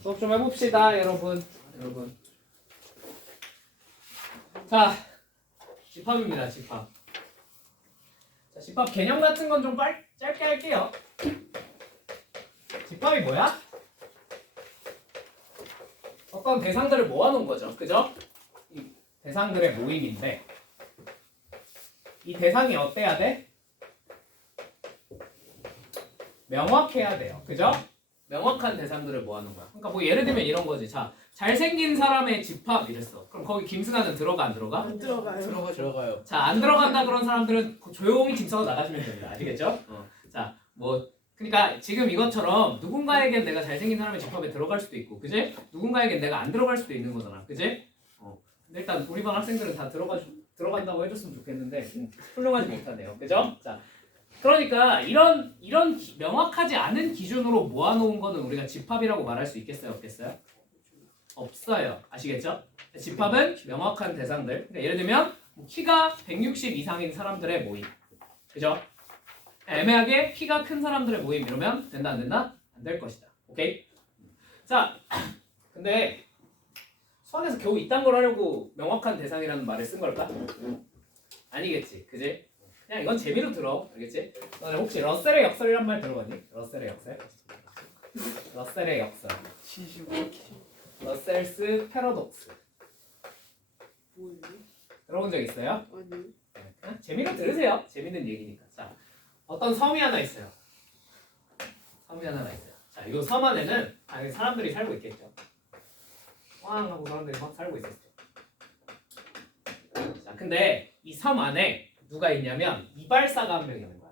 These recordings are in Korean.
수업 좀 해봅시다, 여러분. 자, 집합입니다, 집합. 자, 집합 개념 같은 건 좀 짧게 할게요. 집합이 뭐야? 어떤 대상들을 모아놓은 거죠, 그죠? 이 대상들의 모임인데 이 대상이 어때야 돼? 명확해야 돼요, 그죠? 명확한 대상들을 모아놓은 거야. 그러니까 뭐 예를 들면 이런 거지. 자, 잘생긴 사람의 집합 이랬어. 그럼 거기 김승아는 들어가 안 들어가? 안 들어가요. 들어가요. 자, 안 들어간다 그런 사람들은 조용히 짐 싸고 나가시면 됩니다. 아시겠죠? 자, 뭐 그러니까 지금 이것처럼 누군가에겐 내가 잘생긴 사람의 집합에 들어갈 수도 있고, 그지? 누군가에겐 내가 안 들어갈 수도 있는 거잖아, 그지? 근데 일단 우리 반 학생들은 다 들어간다고 해줬으면 좋겠는데 훌륭하지 못하네요, 그죠? 자, 그러니까 이런 명확하지 않은 기준으로 모아놓은 거는 우리가 집합이라고 말할 수 있겠어요, 없겠어요? 없어요, 아시겠죠? 집합은 명확한 대상들. 그러니까 예를 들면 키가 160 이상인 사람들의 모임, 그죠? 애매하게 키가 큰 사람들의 모임 이러면 된다 안 된다? 안 될 것이다. 오케이? 자, 근데 수학에서 겨우 이딴 걸 하려고 명확한 대상이라는 말을 쓴 걸까? 아니겠지, 그지? 그냥 이건 재미로 들어, 알겠지? 너네 혹시 러셀의 역설이란 말 들어봤니? 러셀의 역설? 러셀의 역설. 75. 러셀스 패러독스. 뭐예요? 들어본 적 있어요? 아니요. 그냥 재미로 들으세요. 재밌는 얘기니까. 자, 어떤 섬이 하나 있어요. 섬이 하나가 있어요. 자, 이 섬 안에는 당연히 사람들이 살고 있겠죠. 왕 하고 사람들이 막 살고 있었죠. 자, 근데 이 섬 안에 누가 있냐면 이발사가 한 명 있는 거야.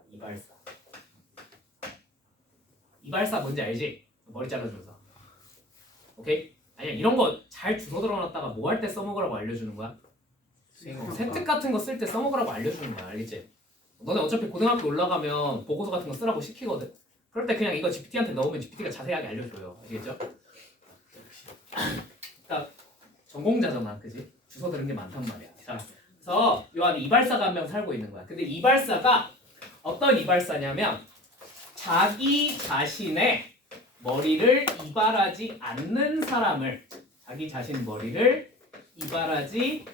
이발사 뭔지 알지? 머리 잘라줘서. 오케이? 아니야, 이런 거 잘 주워 들어놨다가 뭐 할 때 써먹으라고 알려주는 거야. 세특 같은 거 쓸 때 써먹으라고 알려주는 거야, 알겠지? 너네 어차피 고등학교 올라가면 보고서 같은 거 쓰라고 시키거든. 그럴 때 그냥 이거 GPT한테 넣으면 GPT가 자세하게 알려줘요, 아시겠죠? 그러니까 전공자잖아, 그지? 주워 들은 게 많단 말이야. 자, 그래서 요 안에 이발사가 한 명 살고 있는 거야. 근데 이발사가 어떤 이발사냐면 자기 자신의 머리를 이발하지 않는 사람을, 자기 자신 머리를 이발하지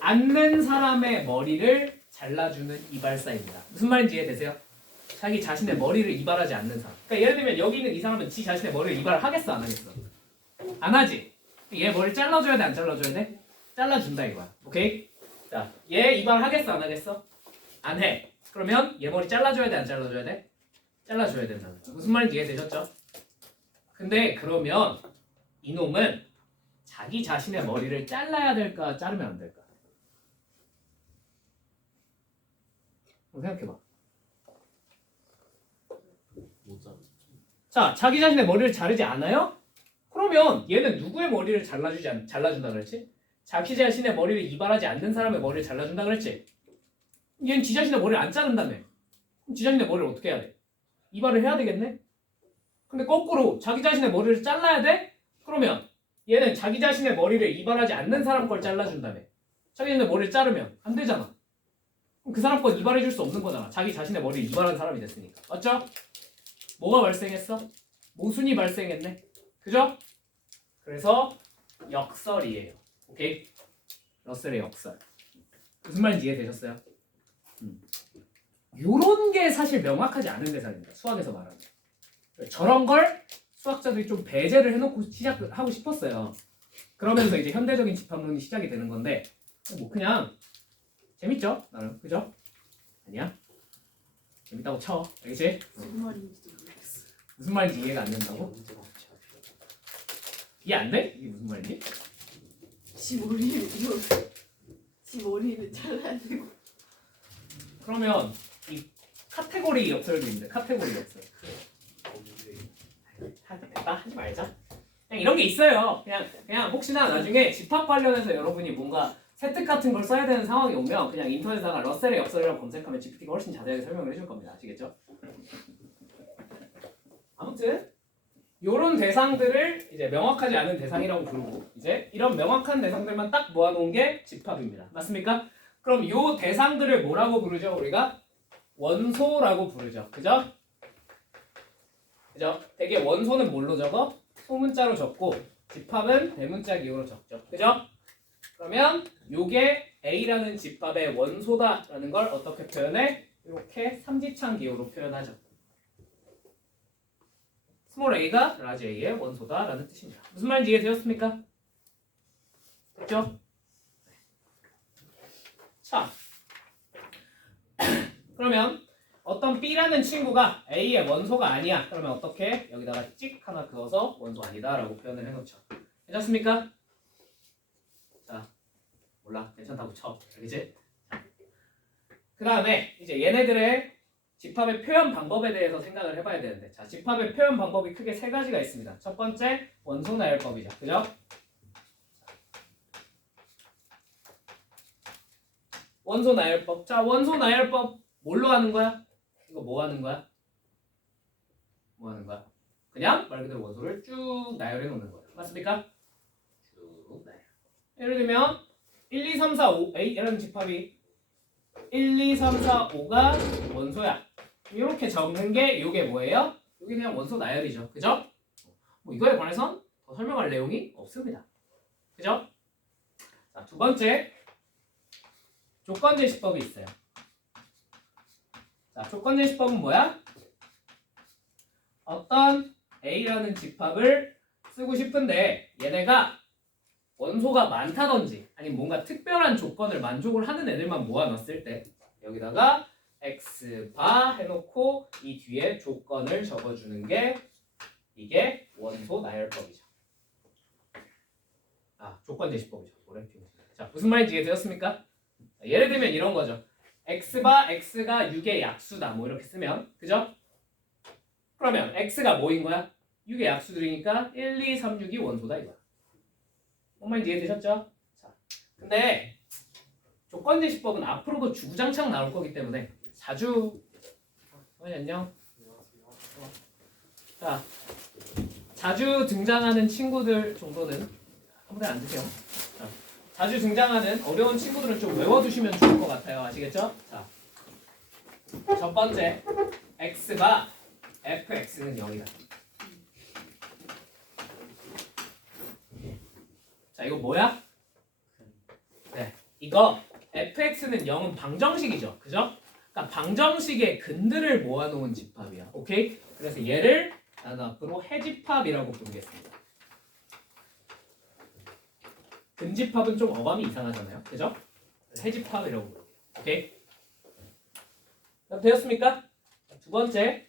않는 사람의 머리를 잘라주는 이발사입니다. 무슨 말인지 이해되세요? 자기 자신의 머리를 이발하지 않는 사람. 그러니까 예를 들면 여기 있는 이 사람은 지 자신의 머리를 이발을 하겠어, 안 하겠어? 안 하지? 얘 머리 잘라줘야 돼, 안 잘라줘야 돼? 잘라준다 이거야. 오케이? 자, 얘 이발 하겠어, 안 하겠어? 안 해. 그러면 얘 머리 잘라줘야 돼, 안 잘라줘야 돼? 잘라줘야 된다는 거야. 무슨 말인지 이해되셨죠? 근데 그러면 이놈은 자기 자신의 머리를 잘라야 될까, 자르면 안 될까? 생각해봐. 자, 자기 자신의 머리를 자르지 않아요? 그러면 얘는 누구의 머리를 잘라준다 그랬지? 자기 자신의 머리를 이발하지 않는 사람의 머리를 잘라준다 그랬지? 얘는 지 자신의 머리를 안 자른다며. 그럼 지 자신의 머리를 어떻게 해야 돼? 이발을 해야 되겠네? 근데 거꾸로 자기 자신의 머리를 잘라야 돼? 그러면 얘는 자기 자신의 머리를 이발하지 않는 사람 걸 잘라준다며. 자기 자신의 머리를 자르면 안 되잖아. 그럼 그 사람 건 이발해줄 수 없는 거잖아. 자기 자신의 머리를 이발한 사람이 됐으니까. 맞죠? 뭐가 발생했어? 모순이 발생했네. 그죠? 그래서 역설이에요. 오케이? 러셀의 역설. 무슨 말인지 이해되셨어요? 요런 게 사실 명확하지 않은 대상입니다. 수학에서 말하는. 저런 걸 수학자들이 좀 배제를 해놓고 시작하고 싶었어요. 그러면서 이제 현대적인 집합론이 시작이 되는 건데 뭐 그냥 재밌죠? 나름. 그죠? 아니야? 재밌다고 쳐. 알겠지? 무슨 말인지도 모르겠어. 무슨 말인지 이해가 안 된다고? 이해 안 돼? 이게 무슨 말이지? 지 머리를 잘라야 되고. 그러면 이 카테고리 역설도 있는데 카테고리 역설. 됐다, 하지 말자. 그냥 이런 게 있어요. 그냥 혹시나 나중에 집합 관련해서 여러분이 뭔가 세특 같은 걸 써야 되는 상황이 오면 그냥 인터넷에다가 러셀의 역설이라고 검색하면 GPT가 훨씬 자세하게 설명을 해줄 겁니다. 아시겠죠? 아무튼 요런 대상들을 이제 명확하지 않은 대상이라고 부르고 이제 이런 명확한 대상들만 딱 모아놓은 게 집합입니다. 맞습니까? 그럼 요 대상들을 뭐라고 부르죠? 우리가 원소라고 부르죠. 그죠? 그죠? 되게 원소는 뭘로 적어? 소문자로 적고 집합은 대문자 기호로 적죠. 그죠? 그러면 요게 A라는 집합의 원소다라는 걸 어떻게 표현해? 이렇게 삼지창 기호로 표현하죠. 스몰 a가 라지 a의 원소다라는 뜻입니다. 무슨 말인지 이해되셨습니까? 됐죠? 자, 그러면 어떤 B라는 친구가 A의 원소가 아니야. 그러면 어떻게? 여기다가 찍 하나 그어서 원소 아니다라고 표현을 해놓죠. 괜찮습니까? 자, 몰라. 괜찮다고 쳐. 알겠지? 그 다음에 이제 얘네들의 집합의 표현 방법에 대해서 생각을 해봐야 되는데, 자, 집합의 표현 방법이 크게 세 가지가 있습니다. 첫 번째, 원소 나열법이죠. 그죠? 원소 나열법. 자, 원소 나열법 뭘로 하는 거야? 이거 뭐 하는 거야? 뭐 하는 거야? 그냥 말 그대로 원소를 쭉 나열해 놓는 거예요. 맞습니까? 쭉 나열. 예를 들면 1, 2, 3, 4, 5 A라는 집합이 1, 2, 3, 4, 5가 원소야. 이렇게 적는 게 이게 뭐예요? 이게 그냥 원소 나열이죠. 그죠? 뭐 이거에 관해선 더 설명할 내용이 없습니다. 그죠? 자, 두 번째 조건 제시법이 있어요. 자, 조건 제시법은 뭐야? 어떤 A라는 집합을 쓰고 싶은데 얘네가 원소가 많다든지 아니면 뭔가 특별한 조건을 만족을 하는 애들만 모아놨을 때 여기다가 X바 해놓고 이 뒤에 조건을 적어주는 게 이게 원소 나열법이죠. 아, 조건 제시법이죠. 자, 무슨 말인지 이해되셨습니까? 예를 들면 이런 거죠. X바 X가 6의 약수다 뭐 이렇게 쓰면 그죠? 그러면 X가 뭐인 거야? 6의 약수들이니까 1, 2, 3, 6이 원소다 이거야. 뭔 말인지 이해되셨죠? 자, 근데 조건 제시법은 앞으로도 주구장창 나올 거기 때문에 자주 안녕. 자, 자주 등장하는 친구들 정도는 아무데 안 드세요. 자, 자주 등장하는 어려운 친구들은 좀 외워두시면 좋을 것 같아요. 아시겠죠? 자, 첫 번째 x가 fx는 0이다. 자, 이거 뭐야? 네, 이거 fx는 0은 방정식이죠. 그죠? 그러니까 방정식의 근들을 모아놓은 집합이야. 오케이? 그래서 얘를 나는 앞으로 해집합이라고 부르겠습니다. 근집합은 좀 어감이 이상하잖아요. 그죠? 해집합이라고 부르게요. 오케이? 되었습니까? 두 번째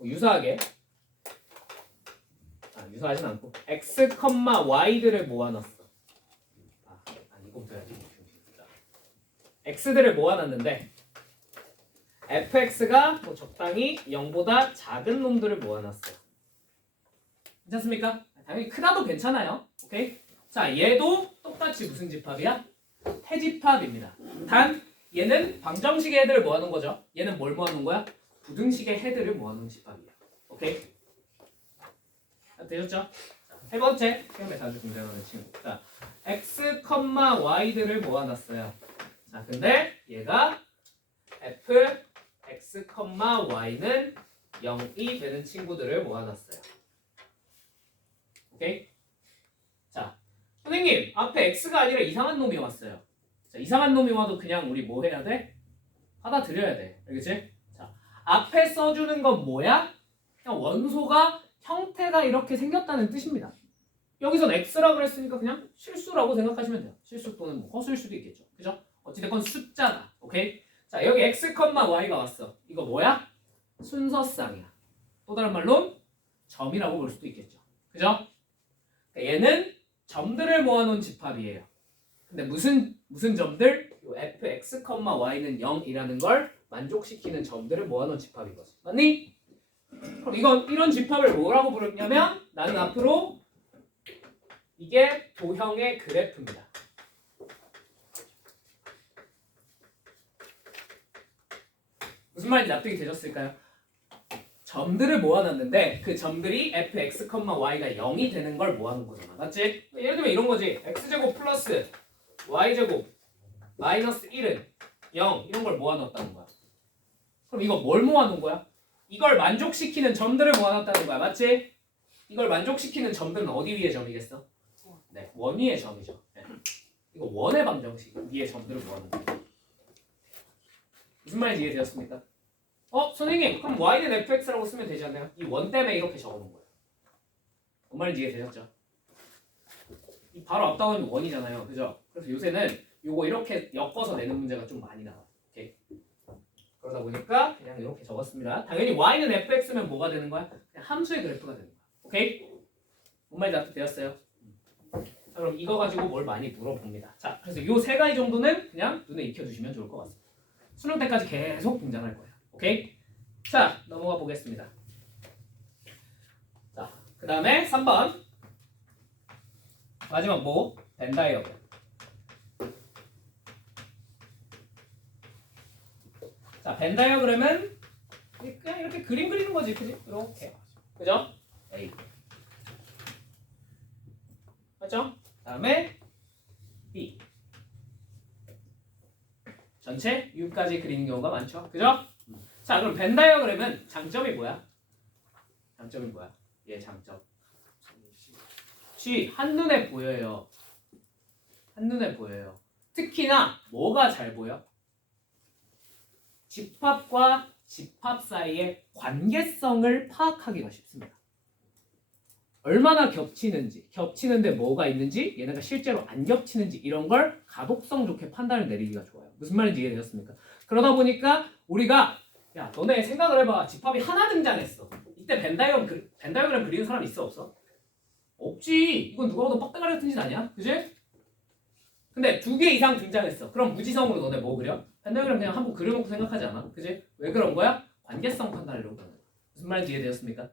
유사하게 유사하진 않고 x, y들을 모아놨어. 이거부터 해야지. x들을 모아놨는데 fx가 뭐 적당히 0보다 작은 놈들을 모아놨어요. 괜찮습니까? 당연히 크다도 괜찮아요. 오케이? 자, 얘도 똑같이 무슨 집합이야? 해집합입니다. 단 얘는 방정식의 헤드를 모아놓은 거죠. 얘는 뭘 모아놓은 거야? 부등식의 헤드를 모아놓은 집합이야. 오케이? 되셨죠? 자, 세 번째 시험에 자주 등장하는 친구. 자, x, y들을 모아놨어요. 자, 근데 얘가 f, x, y는 0이 되는 친구들을 모아놨어요. 오케이? 자, 선생님 앞에 x가 아니라 이상한 놈이 왔어요. 자, 이상한 놈이 와도 그냥 우리 뭐 해야 돼? 받아들여야 돼. 알겠지? 자, 앞에 써주는 건 뭐야? 그냥 원소가 형태가 이렇게 생겼다는 뜻입니다. 여기선 x라고 그랬으니까 그냥 실수라고 생각하시면 돼요. 실수 또는 뭐 허수일 수도 있겠죠. 그죠? 어찌됐건 숫자다. 오케이? 자, 여기 x, y가 왔어. 이거 뭐야? 순서쌍이야. 또 다른 말로 점이라고 볼 수도 있겠죠. 그죠? 얘는 점들을 모아놓은 집합이에요. 근데 무슨 점들? 요 f, x, y는 0이라는 걸 만족시키는 점들을 모아놓은 집합인 거지. 맞니? 그럼 이런 집합을 뭐라고 부르냐면 나는 앞으로 이게 도형의 그래프입니다. 무슨 말인지 납득이 되셨을까요? 점들을 모아놨는데 그 점들이 f, x, y가 0이 되는 걸 모아놓은 거잖아. 맞지? 예를 들면 이런 거지. x제곱 플러스 y제곱 마이너스 1은 0 이런 걸 모아놨다는 거야. 그럼 이거 뭘 모아놓은 거야? 이걸 만족시키는 점들을 모아놨다는 거야. 맞지? 이걸 만족시키는 점들은 어디 위의 점이겠어? 네, 원 위의 점이죠. 네. 이거 원의 방정식 위의 점들을 모아놓은 거야. 무슨 말인지 이해되었습니까? 선생님, 그럼 y는 fx라고 쓰면 되지 않나요? 이 원 때문에 이렇게 적어놓은 거예요. 뭔 말인지 이해되셨죠? 이 바로 앞다운이 원이잖아요. 그죠? 그래서 요새는 요거 이렇게 엮어서 내는 문제가 좀 많이 나와요. 오케이? 그러다 보니까 그냥 이렇게 적었습니다. 당연히 y는 fx면 뭐가 되는 거야? 그냥 함수의 그래프가 되는 거야. 오케이? 뭔 말인지 납득되었어요? 자, 그럼 이거 가지고 뭘 많이 물어봅니다. 자, 그래서 요 세 가지 정도는 그냥 눈에 익혀주시면 좋을 것 같습니다. 수능 때까지 계속 등장할 거예요. 오케이? 자, 넘어가 보겠습니다. 자, 그 다음에 3번 마지막 뭐? 벤 다이어그램. 자, 벤 다이어그램은 그냥 이렇게 그림 그리는 거지, 그지? 이렇게, 그죠? A. 맞죠? 다음에 B. 전체 U까지 그리는 경우가 많죠, 그죠? 자, 그럼 벤 다이어그램은 장점이 뭐야? 장점이 뭐야? 얘 장점. G 한눈에 보여요. 한눈에 보여요. 특히나 뭐가 잘 보여? 집합과 집합 사이의 관계성을 파악하기가 쉽습니다. 얼마나 겹치는지, 겹치는데 뭐가 있는지, 얘네가 실제로 안 겹치는지 이런 걸 가독성 좋게 판단을 내리기가 좋아요. 무슨 말인지 이해되셨습니까? 그러다 보니까 우리가 야, 너네 생각을 해봐. 집합이 하나 등장했어. 이때 벤 다이어그램 그리는 사람 있어 없어? 없지. 이건 누가 봐도 빡대가리 같은 짓 아니야? 그지? 근데 2개 이상 등장했어. 그럼 무지성으로 너네 뭐 그려? 벤 다이어그램 그냥 한번 그려놓고 생각하지 않아? 그지? 왜 그런 거야? 관계성 판단하려고 그러는 거야. 무슨 말인지 이해되었습니까?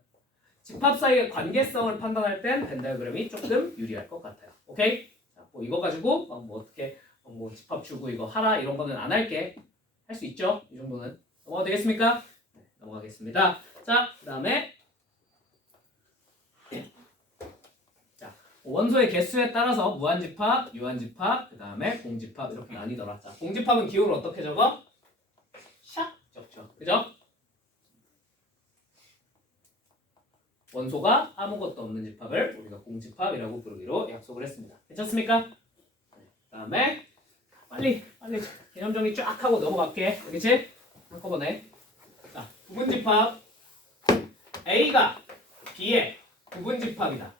집합 사이의 관계성을 판단할 땐 벤 다이어그램이 조금 유리할 것 같아요. 오케이? 자, 뭐 이거 가지고 뭐 어떻게 뭐 집합 주고 이거 하라 이런 거는 안 할게. 할 수 있죠? 이 정도는. 넘어가 되겠습니까? 네, 넘어가겠습니다. 자, 그 다음에 자, 원소의 개수에 따라서 무한집합, 유한집합, 그 다음에 공집합 이렇게 나뉘더라. 자, 공집합은 기호를 어떻게 적어? 샥 적죠. 그죠? 원소가 아무것도 없는 집합을 우리가 공집합이라고 부르기로 약속을 했습니다. 괜찮습니까? 네, 그 다음에 빨리 개념 정리 쫙 하고 넘어갈게. 알겠지? 한꺼번에. 자, 부분집합 A가 B의 부분집합이다.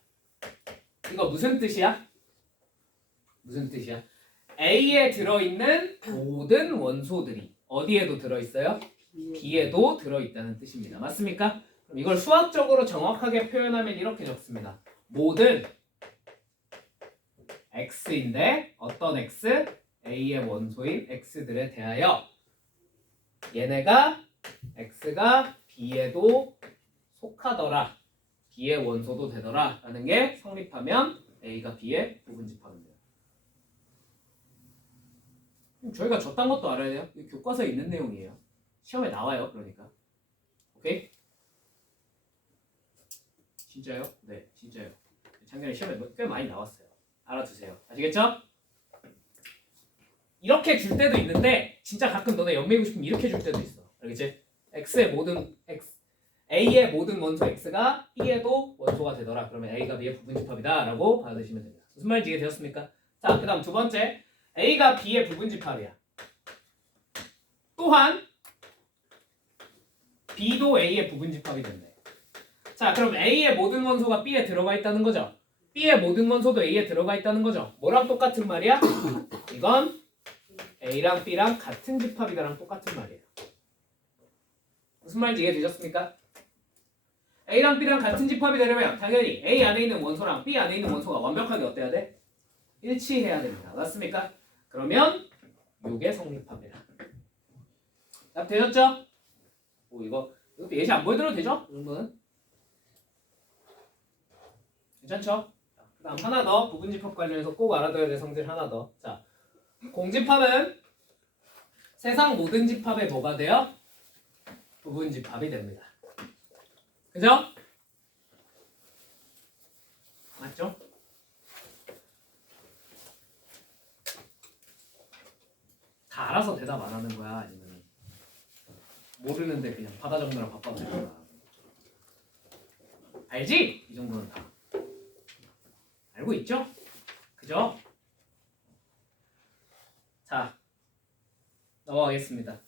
이거 무슨 뜻이야? 무슨 뜻이야? A에 들어있는 모든 원소들이 어디에도 들어있어요? B에도 들어있다는 뜻입니다. 맞습니까? 그럼 이걸 수학적으로 정확하게 표현하면 이렇게 적습니다. 모든 X인데 어떤 X? A의 원소인 X들에 대하여 얘네가 X가 B에도 속하더라. B의 원소도 되더라. 라는 게 성립하면 A가 B의 부분집합입니다. 저희가 저딴 것도 알아야 돼요. 이거 교과서에 있는 내용이에요. 시험에 나와요. 그러니까. 오케이? 진짜요? 네, 진짜요. 작년에 시험에 꽤 많이 나왔어요. 알아두세요. 아시겠죠? 이렇게 줄 때도 있는데 진짜 가끔 너네 연매고 싶으면 이렇게 줄 때도 있어. 알겠지? A의 모든 원소 X가 B에도 원소가 되더라. 그러면 A가 B의 부분집합이다 라고 받으시면 됩니다. 무슨 말인지 이해되었습니까? 자, 그 다음 두 번째 A가 B의 부분집합이야. 또한 B도 A의 부분집합이 된대. 자, 그럼 A의 모든 원소가 B에 들어가 있다는 거죠. B의 모든 원소도 A에 들어가 있다는 거죠. 뭐랑 똑같은 말이야? 이건 A랑 B랑 같은 집합이다랑 똑같은 말이에요. 무슨 말인지 이해되셨습니까? A랑 B랑 같은 집합이 되려면 당연히 A 안에 있는 원소랑 B 안에 있는 원소가 완벽하게 어때야 돼? 일치해야 됩니다. 맞습니까? 그러면 요게 성립합니다. 답 되셨죠? 이것도 예시 안 보여드려도 되죠? 이 정도는? 괜찮죠? 그 다음 하나 더 부분집합 관련해서 꼭 알아둬야 될 성질 하나 더. 자, 공집합은 세상 모든 집합에 뭐가 돼요? 부분집합이 됩니다. 그죠? 맞죠? 다 알아서 대답 안 하는 거야? 아니면 모르는데 그냥 바다 정도랑 바빠서 알지? 이 정도는 다 알고 있죠? 그죠? 자 넘어가겠습니다.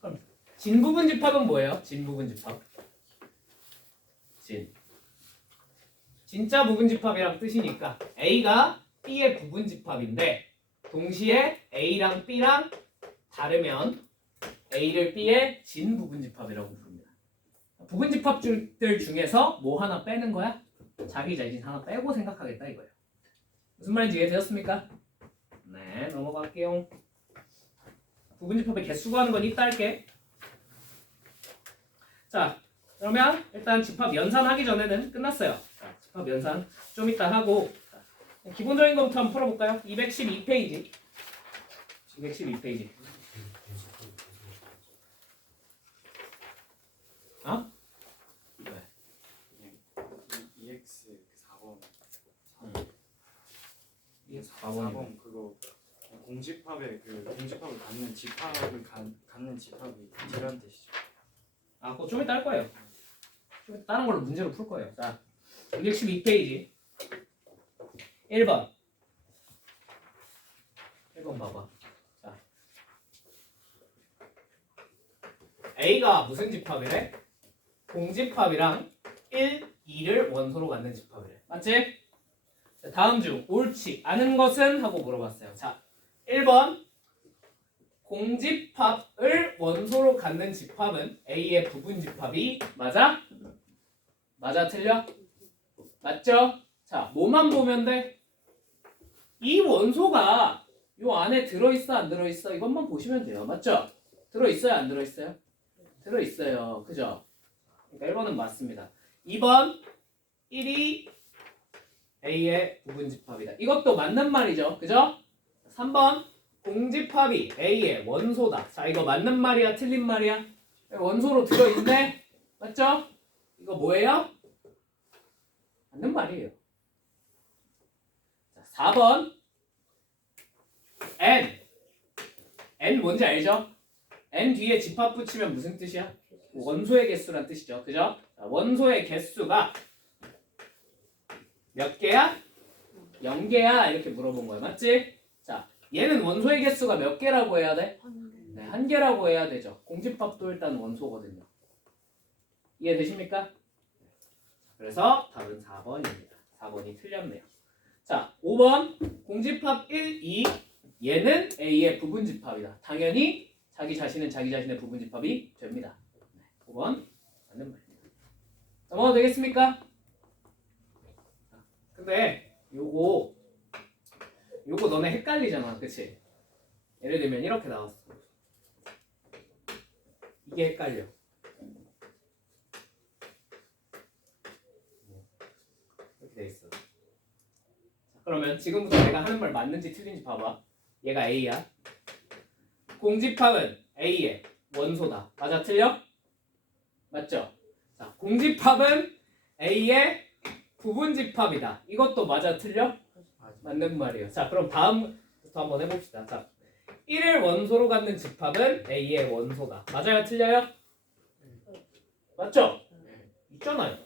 그럼 진부분집합은 뭐예요? 진부분집합 진짜 부분집합이랑 뜻이니까 A가 B의 부분집합인데 동시에 A랑 B랑 다르면 A를 B의 진부분집합이라고 부릅니다. 부분집합들 중에서 뭐 하나 빼는 거야? 자기 자신 하나 빼고 생각하겠다 이거예요. 무슨 말인지 이해되셨습니까? 네, 넘어갈게요. 부분집합의 개수 구하는 건 이따 할게. 자, 그러면 일단 집합 연산하기 전에는 끝났어요. 자, 집합 연산 좀 이따 하고 기본적인 것부터 한번 풀어볼까요? 212페이지. 212페이지. 어? 왜? EX 4번. 이게 4번 그거 공집합에 그 공집합을 갖는 집합을 갖는 집합이 이란 뜻이죠. 아, 그거 좀 이따 할 거예요. 좀 이따 다른 걸로 문제로 풀 거예요. 자, 212페이지. 1번. 1번 봐봐. 자, A가 무슨 집합이래? 공집합이랑 1, 2를 원소로 갖는 집합이래. 맞지? 자, 다음 중 옳지 않은 것은? 하고 물어봤어요. 자, 1번. 공집합을 원소로 갖는 집합은 A의 부분집합이 맞아? 맞아 틀려? 맞죠? 자, 뭐만 보면 돼? 이 원소가 요 안에 들어있어 안 들어있어? 이것만 보시면 돼요. 맞죠? 들어있어요 안 들어있어요? 들어있어요. 그죠? 그러니까 1번은 맞습니다. 2번 1이 A의 부분집합이다. 이것도 맞는 말이죠. 그죠? 3번 공집합이 A의 원소다. 자, 이거 맞는 말이야 틀린 말이야? 원소로 들어있네? 맞죠? 이거 뭐예요? 맞는 말이에요. 자, 4번 N 뭔지 알죠? N 뒤에 집합 붙이면 무슨 뜻이야? 원소의 개수란 뜻이죠. 그죠? 자, 원소의 개수가 몇 개야? 0개야? 이렇게 물어본 거야. 맞지? 자, 얘는 원소의 개수가 몇 개라고 해야 돼? 네, 1개라고 해야 되죠. 공집합도 일단 원소거든요. 이해되십니까? 그래서 답은 4번입니다. 4번이 틀렸네요. 자, 5번 공집합 1, 2 얘는 A의 부분집합이다. 당연히 자기 자신은 자기 자신의 부분집합이 됩니다. 네, 5번 맞는 말입니다. 넘어가도 되겠습니까? 근데 요거 너네 헷갈리잖아. 그치? 예를 들면 이렇게 나왔어. 이게 헷갈려. 이렇게 돼 있어. 자, 그러면 지금부터 내가 하는 말 맞는지 틀린지 봐봐. 얘가 A야. 공집합은 A의 원소다. 맞아 틀려? 맞죠? 자, 공집합은 A의 부분집합이다. 이것도 맞아 틀려? 맞는 말이에요. 자, 그럼 다음부터 한번 해봅시다. 자, 1을 원소로 갖는 집합은 A의 원소다. 맞아요? 틀려요? 맞죠? 있잖아요.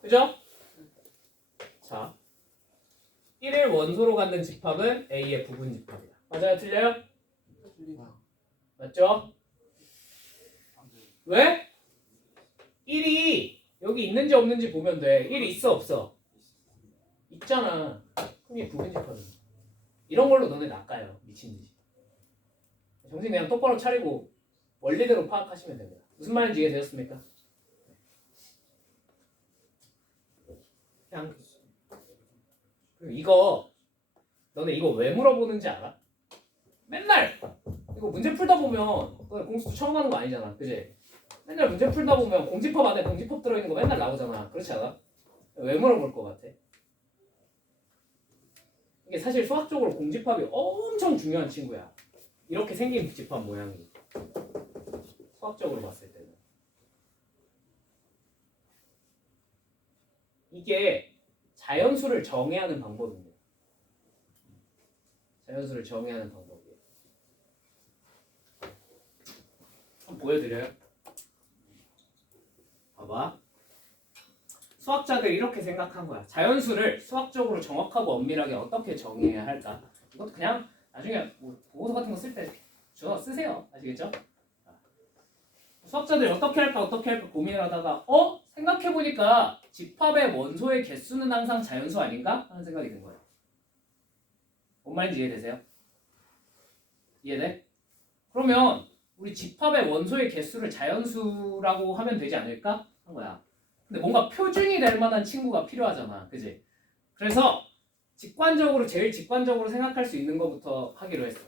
그죠? 자, 1을 원소로 갖는 집합은 A의 부분집합이다. 맞아요? 틀려요? 맞죠? 왜? 1이 여기 있는지 없는지 보면 돼. 1 있어 없어? 있잖아. 그럼 이게 부분집합이야. 이런 걸로 너네 낚아요. 미친 듯이. 정신 그냥 똑바로 차리고 원리대로 파악하시면 됩니다. 무슨 말인지 이해되셨습니까? 그냥 그리고 이거 너네 이거 왜 물어보는지 알아? 맨날 이거 문제 풀다 보면 너네 공식도 처음 하는 거 아니잖아. 그지? 맨날 문제 풀다 보면 공집합 안에 공집합 들어있는 거 맨날 나오잖아. 그렇지 않아? 왜 물어볼 것 같아? 이게 사실 수학적으로 공집합이 엄청 중요한 친구야. 이렇게 생긴 집합 모양이 수학적으로 봤을 때는 이게 자연수를 정의하는 방법입니다. 자연수를 정의하는 방법이에요. 보여드려요. 봐봐. 수학자들이 이렇게 생각한 거야. 자연수를 수학적으로 정확하고 엄밀하게 어떻게 정의해야 할까? 이것도 그냥 나중에 뭐 보고서 같은 거 쓸 때 쓰세요. 아시겠죠? 수학자들이 어떻게 할까 고민을 하다가 생각해보니까 집합의 원소의 개수는 항상 자연수 아닌가? 하는 생각이 든 거예요. 뭔 말인지 이해되세요? 이해돼? 그러면 우리 집합의 원소의 개수를 자연수라고 하면 되지 않을까? 한 거야. 근데 뭔가 표준이 될 만한 친구가 필요하잖아. 그지? 그래서 제일 직관적으로 생각할 수 있는 것부터 하기로 했어.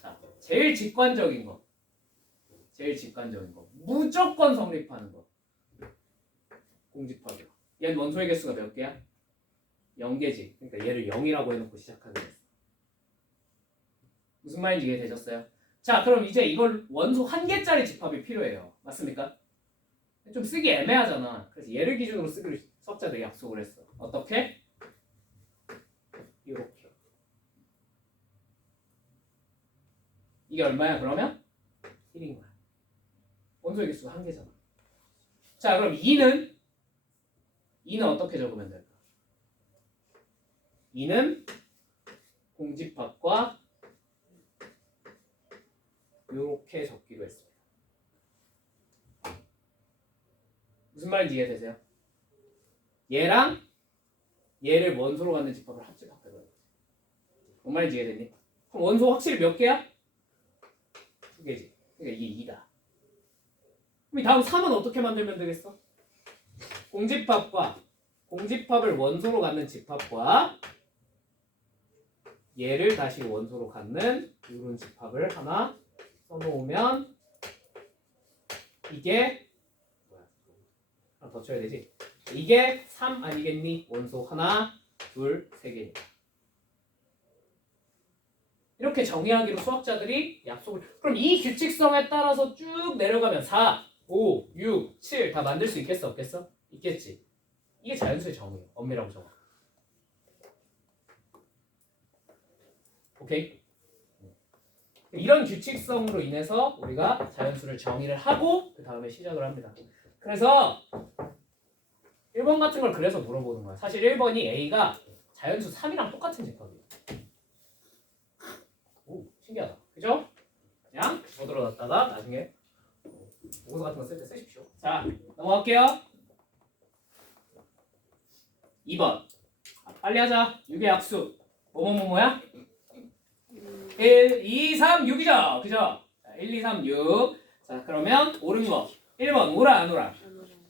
자, 제일 직관적인 거. 무조건 성립하는 거. 공집합이야. 얘는 원소의 개수가 몇 개야? 0개지. 그러니까 얘를 0이라고 해놓고 시작하는 거였어. 무슨 말인지 이해되셨어요? 자, 그럼 이제 이걸 원소 1개짜리 집합이 필요해요. 맞습니까? 좀 쓰기 애매하잖아. 그래서 얘를 기준으로 쓰기로 수학자들이 약속을 했어. 어떻게? 이렇게. 이게 얼마야 그러면? 1인 거야. 원소의 개수가 1개잖아. 자, 그럼 2는 어떻게 적으면 될까? 2는 공집합과 이렇게 적기로 했습니다. 무슨 말인지 이해되세요? 얘랑 얘를 원소로 갖는 집합을 합집합해봐야 돼. 뭔 말인지 이해됐니? 그럼 원소 확실히 몇 개야? 2개지. 그러니까 이게 2다. 그럼 이 다음 3은 어떻게 만들면 되겠어? 공집합을 원소로 갖는 집합과 얘를 다시 원소로 갖는 이런 집합을 하나 써놓으면 이게 하나 더 쳐야 되지? 이게 3 아니겠니? 원소 하나, 둘, 세 개니까. 이렇게 정의하기로 수학자들이 약속을. 그럼 이 규칙성에 따라서 쭉 내려가면 4, 5, 6, 7 다 만들 수 있겠어? 없겠어? 있겠지. 이게 자연수의 정의예요. 엄밀하고 정확. 오케이? 이런 규칙성으로 인해서 우리가 자연수를 정의를 하고 그 다음에 시작을 합니다. 그래서 1번 같은 걸 그래서 물어보는 거야. 사실 1번이 A가 자연수 3이랑 똑같은 집합이에요. 오, 신기하다. 그죠? 그냥 더 들어놨다가 나중에 보고서 같은 거 쓸 때 쓰십시오. 자, 넘어갈게요. 2번. 빨리 하자. 6의 약수. 뭐야? 1, 2, 3, 6이죠? 그죠? 자, 1, 2, 3, 6. 자, 그러면 옳은 거. 1번, 오라, 안 오라?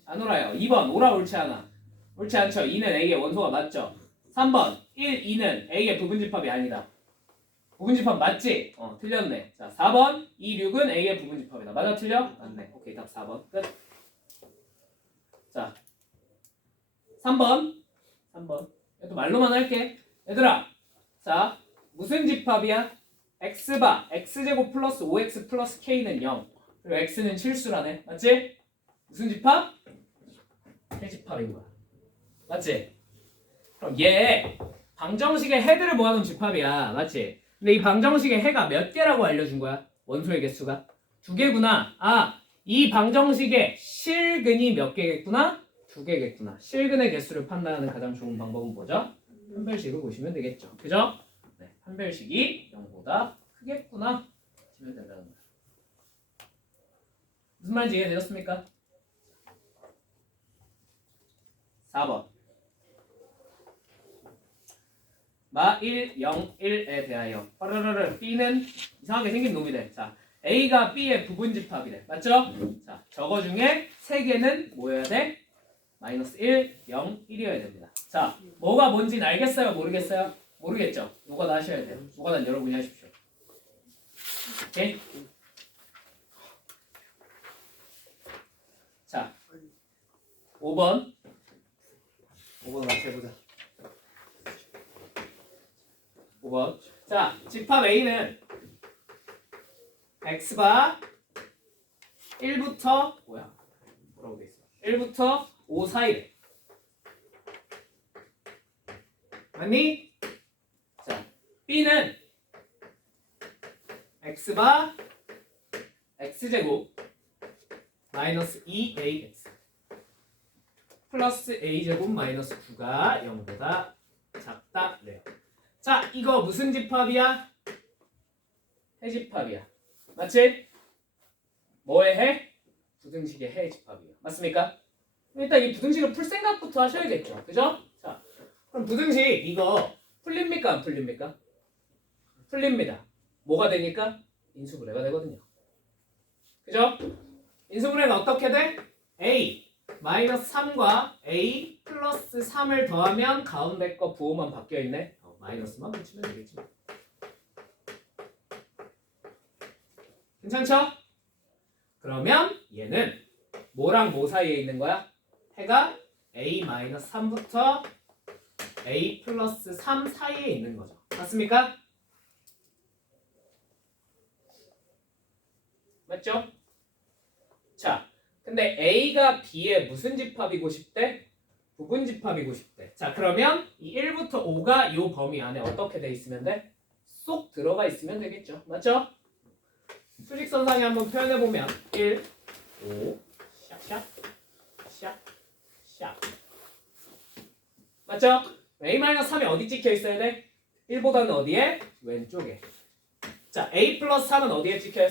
안 오라요. 2번, 오라, 옳지 않아? 옳지 않죠? 2는 A의 원소가 맞죠? 3번, 1, 2는 A의 부분집합이 아니다. 부분집합 맞지? 틀렸네. 자, 4번, 2, 6은 A의 부분집합이다. 맞아, 틀려? 맞네. 오케이, 답 4번. 끝. 자, 3번. 또 말로만 할게. 얘들아, 자, 무슨 집합이야? x바, x제곱 플러스 5x 플러스 k는 0. 그리고 x는 실수라네. 맞지? 무슨 집합? 해집합인 거야. 맞지? 그럼 얘 방정식의 해들을 모아놓은 집합이야. 맞지? 근데 이 방정식의 해가 몇 개라고 알려준 거야? 원소의 개수가? 2개구나. 아, 이 방정식의 실근이 몇 개겠구나? 2개겠구나. 실근의 개수를 판단하는 가장 좋은 방법은 뭐죠? 판별식을 보시면 되겠죠. 그죠? 네, 판별식이 0보다 크겠구나. 치면 된다는 거야. 무슨 말인지 이해되셨습니까? 4번. 마 1, 0, 1에 대하여 빠르르르 B는 이상하게 생긴 놈이 돼. 자, A가 B의 부분집합이래. 맞죠? 자, 저거 중에 3개는 뭐여야 돼? 마이너스 1, 0, 1이어야 됩니다. 자, 뭐가 뭔지는 알겠어요? 모르겠어요? 모르겠죠? 노가다 하셔야 돼요. 노가다는 여러분이 하십시오. 오케이? 자, 5번 같이 해보자. 5번. 자, 집합 A는 x바 1부터 뭐라고 돼 있어? 1부터 5 사이래. 맞니? 자, B는 x바 x제곱 마이너스 2ax 플러스 a제곱 마이너스 9가 0보다 작다. 네. 자, 이거 무슨 집합이야? 해집합이야. 맞지? 뭐의 해? 부등식의 해 집합이에요. 맞습니까? 일단 이 부등식을 풀 생각부터 하셔야겠죠. 그죠? 자, 그럼 부등식 이거 풀립니까? 안 풀립니까? 풀립니다. 뭐가 되니까? 인수분해가 되거든요. 그죠? 인수분해가 어떻게 돼? a 마이너스 3과 a 플러스 3을 더하면 가운데 거 부호만 바뀌어있네. 마이너스만 붙이면 되겠지. 괜찮죠? 그러면 얘는 뭐랑 뭐 사이에 있는 거야? 해가 a-3부터 a 플러스 3 사이에 있는 거죠. 맞습니까? 맞죠? 자, 근데 a가 b의 무슨 집합이고 싶대? 부분집합이고 싶대. 자, 그러면 이 1부터 5가 이 범위 안에 어떻게 돼 있으면 돼? 쏙 들어가 있으면 되겠죠. 맞죠? 수직선상에 한번 표현해보면 1, 5, 샥샥, 샥, 샥. 맞죠? a-3이 어디 찍혀 있어야 돼? 1보다는 어디에? 왼쪽에. 자, a 플러스 3은 어디에 찍혀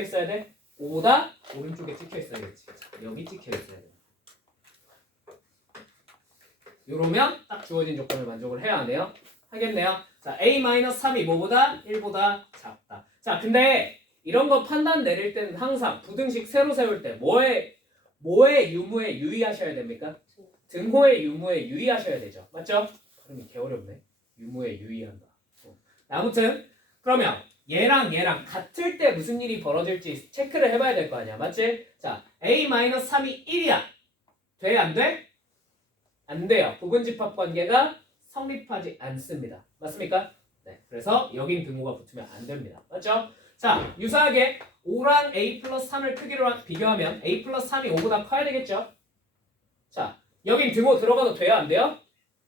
있어야 돼? 5보다 오른쪽에 찍혀 있어야겠지. 자, 여기 찍혀 있어야 돼. 이러면 딱 주어진 조건을 만족을 해야 하네요. 하겠네요. 자, a-3이 뭐보다? 1보다 작다. 자, 근데 이런 거 판단 내릴 때는 항상 부등식 새로 세울 때 뭐에 유무에 유의하셔야 됩니까? 등호의 유무에 유의하셔야 되죠. 맞죠? 발음이 개 어렵네. 유무에 유의한다. 아무튼 그러면 얘랑 같을 때 무슨 일이 벌어질지 체크를 해봐야 될 거 아니야. 맞지? 자, a-3이 1이야. 돼? 안 돼? 안 돼요. 부분집합 관계가 성립하지 않습니다. 맞습니까? 네. 그래서 여긴 등호가 붙으면 안 됩니다. 맞죠? 자, 유사하게 5랑 a 플러스 3을 크기로 비교하면 a 플러스 3이 5보다 커야 되겠죠? 자, 여긴 등호 들어가도 돼요? 안 돼요?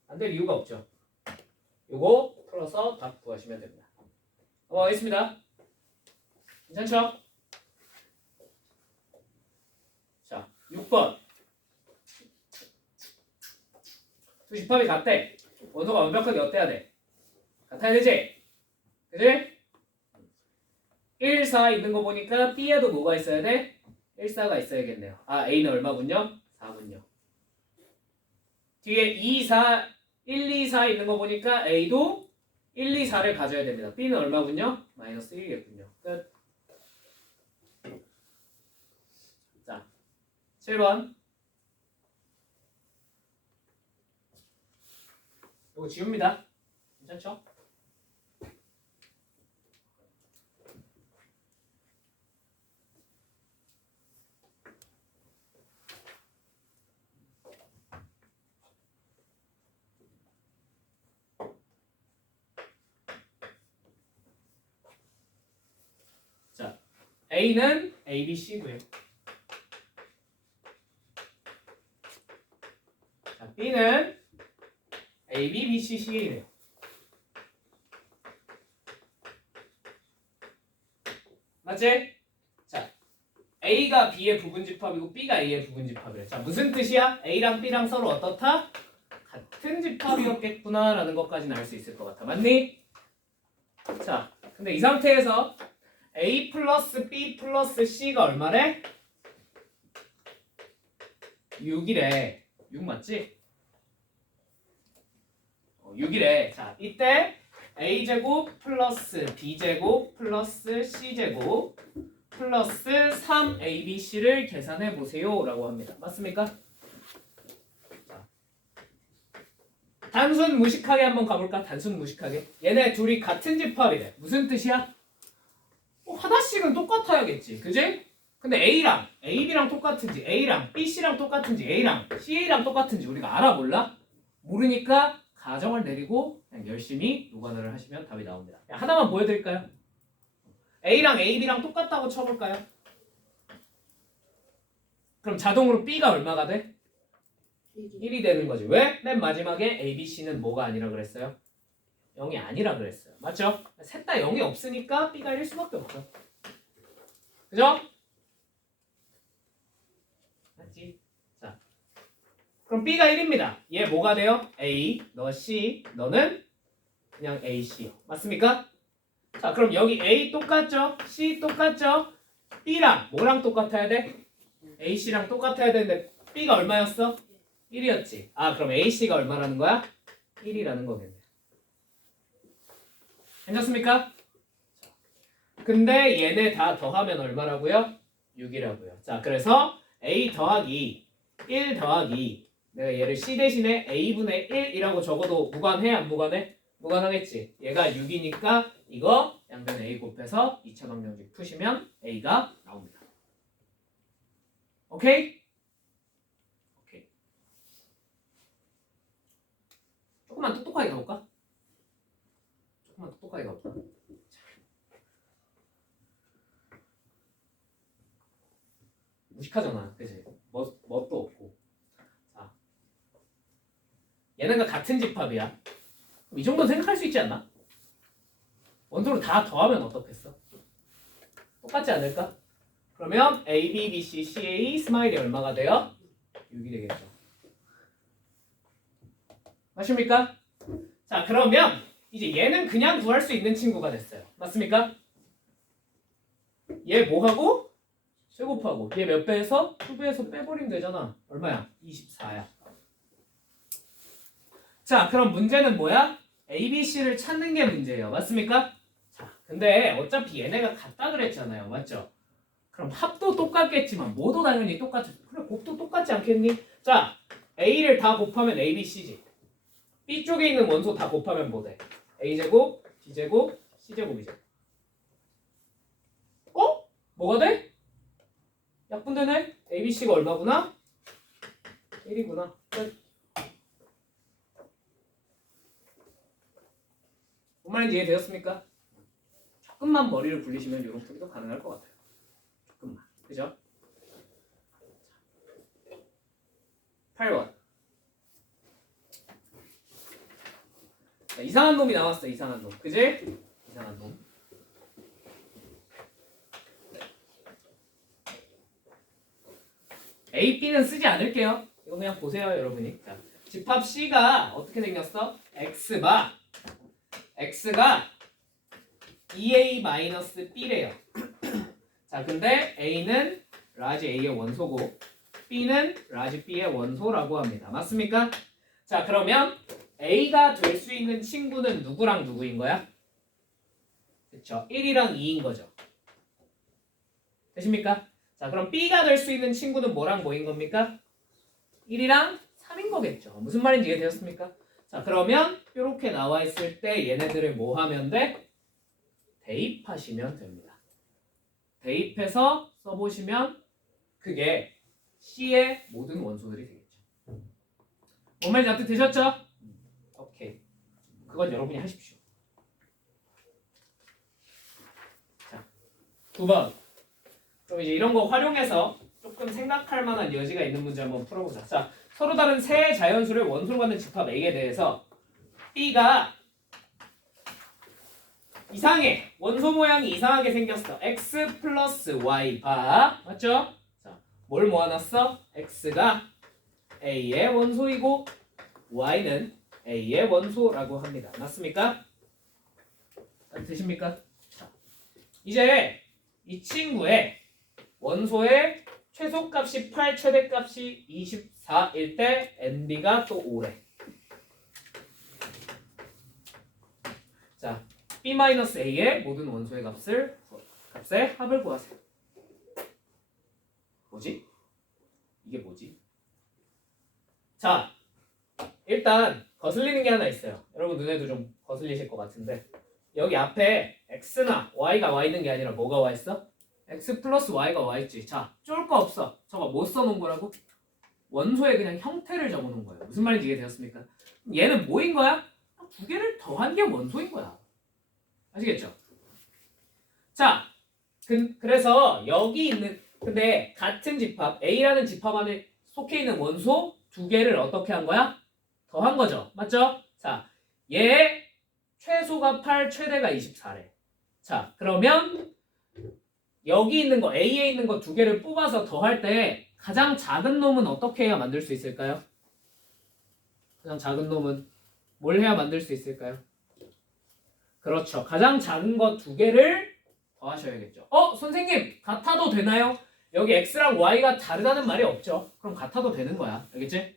안 될 이유가 없죠. 요거 풀어서 답 구하시면 됩니다. 있습니다. 괜찮죠? 자, 6번. 두 집합이 같대. 원소가 완벽하게 어때야 돼? 같아야 되지? 그지? 1, 4 있는 거 보니까 B에도 뭐가 있어야 돼? 1, 4가 있어야겠네요. 아, A는 얼마군요? 4군요. 뒤에 2, 4, 1, 2, 4 있는 거 보니까 A도 1, 2, 4를 가져야 됩니다. B는 얼마군요? 마이너스 1이겠군요. 끝. 자, 7번. 이거 지웁니다. 괜찮죠? 자, A는 A, B, C고요. 자, B는 A, B, B, C, C래요. 맞지? 자, A가 B의 부분집합이고 B가 A의 부분집합이래. 자, 무슨 뜻이야? A랑 B랑 서로 어떻다? 같은 집합이었겠구나 라는 것까지는 알 수 있을 것 같아. 맞니? 자, 근데 이 상태에서 A 플러스 B 플러스 C가 얼마래? 6이래. 6 맞지? 6이래. 자, 이때 A제곱 플러스 B제곱 플러스 C제곱 플러스 3ABC를 계산해 보세요 라고 합니다. 맞습니까? 자, 단순 무식하게 한번 가볼까? 단순 무식하게. 얘네 둘이 같은 집합이래. 무슨 뜻이야? 하나씩은 똑같아야겠지. 그지? 근데 A랑 AB랑 똑같은지 A랑 BC랑 똑같은지 A랑 CA랑 똑같은지 우리가 알아 몰라? 모르니까 가정을 내리고 그냥 열심히 노관을 하시면 답이 나옵니다. 하나만 보여드릴까요? A랑 AB랑 똑같다고 쳐볼까요? 그럼 자동으로 B가 얼마가 돼? 1이 되는 거지. 왜? 맨 마지막에 A, B, C는 뭐가 아니라 그랬어요? 0이 아니라 그랬어요. 맞죠? 셋 다 0이 없으니까 B가 1 수밖에 없죠. 그죠? 그럼 B가 1입니다. 얘 뭐가 돼요? A, 너 C, 너는 그냥 AC. 맞습니까? 자, 그럼 여기 A 똑같죠? C 똑같죠? B랑 뭐랑 똑같아야 돼? AC랑 똑같아야 되는데 B가 얼마였어? 1이었지. 아, 그럼 AC가 얼마라는 거야? 1이라는 거겠네. 괜찮습니까? 근데 얘네 다 더하면 얼마라고요? 6이라고요. 자, 그래서 A 더하기 1 더하기 내가 얘를 C 대신에 A분의 1이라고 적어도 무관해? 안 무관해? 무관하겠지. 얘가 6이니까 이거 양변 A 곱해서 2차 방정식 푸시면 A가 나옵니다. 오케이? 오케이. 조금만 똑똑하게 가볼까? 조금만 똑똑하게 가볼까? 무식하잖아, 그치? 멋도 없고. 자, 얘네가 같은 집합이야. 그럼 이 정도는 생각할 수 있지 않나? 원소를 다 더하면 어떻겠어? 똑같지 않을까? 그러면 A, B, B, C, C, A 스마일이 얼마가 돼요? 6이 되겠죠. 맞습니까? 자, 그러면 이제 얘는 그냥 구할 수 있는 친구가 됐어요. 맞습니까? 얘 뭐하고? 제곱하고 얘 몇 배에서? 2배에서 빼버리면 되잖아. 얼마야? 24야. 자, 그럼 문제는 뭐야? A, B, C를 찾는 게 문제예요. 맞습니까? 자, 근데 어차피 얘네가 같다 그랬잖아요. 맞죠? 그럼 합도 똑같겠지만 뭐도 당연히 똑같아. 그래, 곱도 똑같지 않겠니? 자, A를 다 곱하면 A, B, C지. B 쪽에 있는 원소 다 곱하면 뭐 돼? A제곱, B제곱, C제곱이죠. 어? 뭐가 돼? 약분되네? ABC가 얼마구나? 1이구나. 끝. 뭔 말인지 이해되었습니까? 조금만 머리를 굴리시면 이런 풀이도 가능할 것 같아요. 조금만. 그죠? 8번. 자, 이상한 놈이 나왔어. 이상한 놈. 그지? 이상한 놈. A, B는 쓰지 않을게요. 이거 그냥 보세요, 여러분이. 자, 집합 C가 어떻게 생겼어? X가 2A-B래요. 자, 근데 A는 라지 A의 원소고 B는 라지 B의 원소라고 합니다. 맞습니까? 자, 그러면 A가 될 수 있는 친구는 누구랑 누구인 거야? 그쵸? 1이랑 2인 거죠. 되십니까? 자, 그럼 B가 될 수 있는 친구는 뭐랑 뭐인 겁니까? 1이랑 3인 거겠죠. 무슨 말인지 이해되셨습니까? 자, 그러면 이렇게 나와 있을 때 얘네들을 뭐 하면 돼? 대입하시면 됩니다. 대입해서 써보시면 그게 C의 모든 원소들이 되겠죠. 뭔 말인지 앞에 되셨죠? 오케이. 그건 여러분이 하십시오. 자, 9번. 그럼 이제 이런 거 활용해서 조금 생각할 만한 여지가 있는 문제 한번 풀어보자. 자, 서로 다른 세 자연수를 원소로 갖는 집합 A에 대해서 B가 이상해. 원소 모양이 이상하게 생겼어. X 플러스 Y 봐. 맞죠? 자, 뭘 모아놨어? X가 A의 원소이고 Y는 A의 원소라고 합니다. 맞습니까? 되십니까? 자, 이제 이 친구의 원소의 최소값이 8, 최대값이 24일 때 NB가 또 5래. 자, B-A의 모든 원소의 값의 합을 구하세요. 뭐지? 이게 뭐지? 자, 일단 거슬리는 게 하나 있어요. 여러분 눈에도 좀 거슬리실 것 같은데 여기 앞에 X나 Y가 와 있는 게 아니라 뭐가 와 있어? X 플러스 Y가 와 있지. 자, 쫄 거 없어. 저거 뭐 써놓은 거라고? 원소의 그냥 형태를 적어놓은 거예요. 무슨 말인지 이해되었습니까? 얘는 뭐인 거야? 두 개를 더한 게 원소인 거야. 아시겠죠? 자, 그래서 여기 있는 근데 같은 집합 A라는 집합 안에 속해 있는 원소 두 개를 어떻게 한 거야? 더한 거죠. 맞죠? 자, 얘 최소가 8, 최대가 24래. 자, 그러면 여기 있는 거 A에 있는 거 두 개를 뽑아서 더할 때 가장 작은 놈은 어떻게 해야 만들 수 있을까요? 가장 작은 놈은 뭘 해야 만들 수 있을까요? 그렇죠. 가장 작은 거 두 개를 더하셔야겠죠. 선생님 같아도 되나요? 여기 x랑 y가 다르다는 말이 없죠. 그럼 같아도 되는 거야. 알겠지?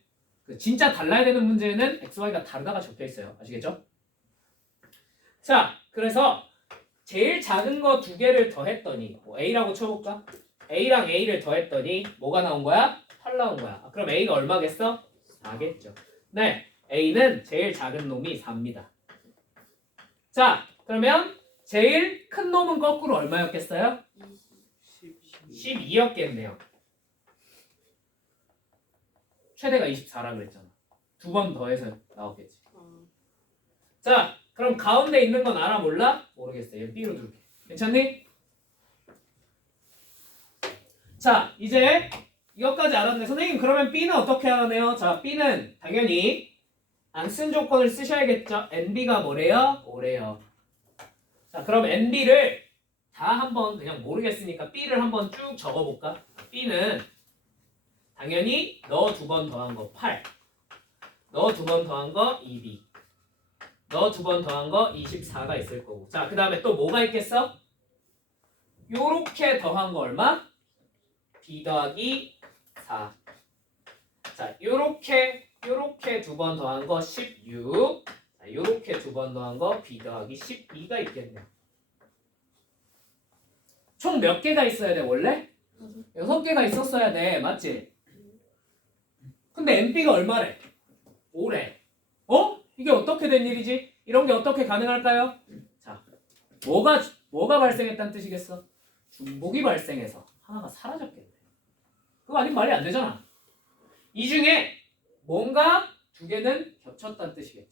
진짜 달라야 되는 문제는 x, y가 다르다가 적혀 있어요. 아시겠죠? 자, 그래서 제일 작은 거 두 개를 더했더니 뭐 a라고 쳐볼까? a랑 a를 더했더니 뭐가 나온 거야? 8 나온 거야. 그럼 a가 얼마겠어? 4겠죠. 네, a는 제일 작은 놈이 4입니다. 자, 그러면 제일 큰 놈은 거꾸로 얼마였겠어요? 12였겠네요. 최대가 24라 그랬잖아. 두 번 더해서 나왔겠지. 자, 그럼 가운데 있는 건 알아 몰라? 모르겠어. 얘 B로 둘게. 괜찮니? 자, 이제 이것까지 알았네. 선생님 그러면 B는 어떻게 알아내요? 자, B는 당연히 안 쓴 조건을 쓰셔야겠죠. NB가 뭐래요? 5래요. 자, 그럼 NB를 다 한번 그냥 모르겠으니까 B를 한번 쭉 적어볼까? B는 당연히 너 두 번 더한 거 8, 너 두 번 더한 거 2B, 너 두 번 더한 거 24가 있을 거고. 자, 그 다음에 또 뭐가 있겠어? 요렇게 더한 거 얼마? B 더하기 4. 자, 요렇게 두 번 더한 거 16. 자, 요렇게 두 번 더한 거 B 더하기 12가 있겠네요. 총 몇 개가 있어야 돼 원래? 6개가 있었어야 돼. 맞지? 근데 NB가 얼마래? 5래. 이게 어떻게 된 일이지? 이런 게 어떻게 가능할까요? 자, 뭐가 발생했다는 뜻이겠어? 중복이 발생해서 하나가 사라졌겠네. 그거 아니면 말이 안 되잖아. 이 중에 뭔가 두 개는 겹쳤다는 뜻이겠죠.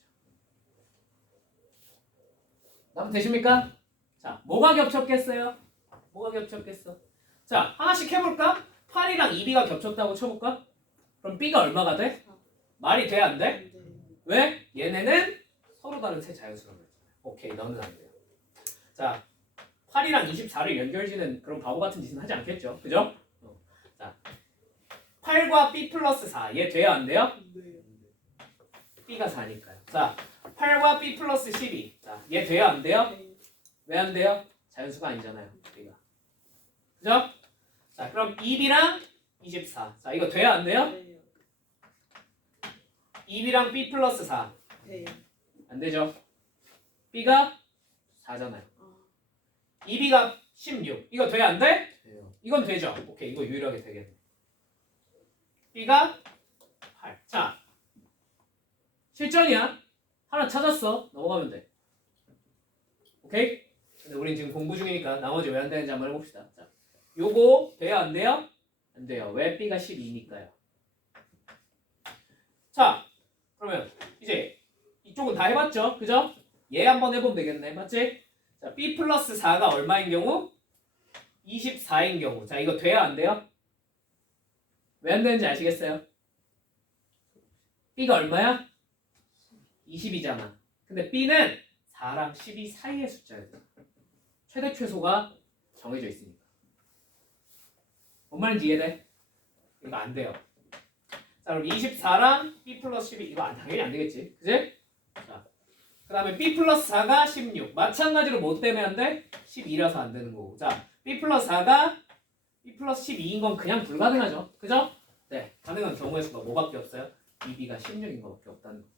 남 되십니까? 자, 뭐가 겹쳤겠어요? 뭐가 겹쳤겠어? 자, 하나씩 해볼까? 8이랑 2B가 겹쳤다고 쳐볼까? 그럼 B가 얼마가 돼? 말이 돼, 안 돼? 왜? 얘네는 서로 다른 세 자연수라고 했잖아요. 오케이, 너는 안 돼요. 자, 8이랑 24를 연결지는 그런 바보 같은 짓은 하지 않겠죠? 그죠? 자, 8과 B 플러스 4. 얘 돼요, 안 돼요? B가 4니까요. 자, 8과 B 플러스 12. 자, 얘 돼요, 안 돼요? 왜 안 돼요? 자연수가 아니잖아요. B가. 그죠? 자, 그럼 2B랑 24. 자, 이거 돼요, 안 돼요? 2B랑 B 플러스 4. 안 되죠? B가 4잖아요. 2B가 16. 이거 돼요, 안 돼? 돼요. 이건 되죠? 오케이, 이거 유일하게 되겠네. B가 8. 자, 실전이야. 하나 찾았어. 넘어가면 돼. 오케이? 근데 우린 지금 공부 중이니까 나머지 왜 안 되는지 한번 해봅시다. 자, 요거 돼요, 안 돼요? 안 돼요. 왜? B가 12니까요. 자, 그러면 이제 이쪽은 다 해봤죠? 그죠? 얘 한번 해보면 되겠네. 맞지? 자, B 플러스 4가 얼마인 경우? 24인 경우. 자, 이거 돼요, 안 돼요? 왜 안 되는지 아시겠어요? B가 얼마야? 20이잖아. 근데 B는 4랑 12 사이의 숫자예요. 최대 최소가 정해져 있으니까. 뭔 말인지 이해돼? 이거 안 돼요. 자, 그럼 24랑 B 플러스 12 이거 당연히 안 되겠지. 그지? 자, 그 다음에 B 플러스 4가 16. 마찬가지로 뭐 때문에 안 돼? 12라서 안 되는 거고. 자, B 플러스 4가 B 플러스 12인 건 그냥 불가능하죠. 그죠? 네, 가능한 경우의 수가 뭐밖에 없어요? 2B가 16인 거밖에 없다는 거.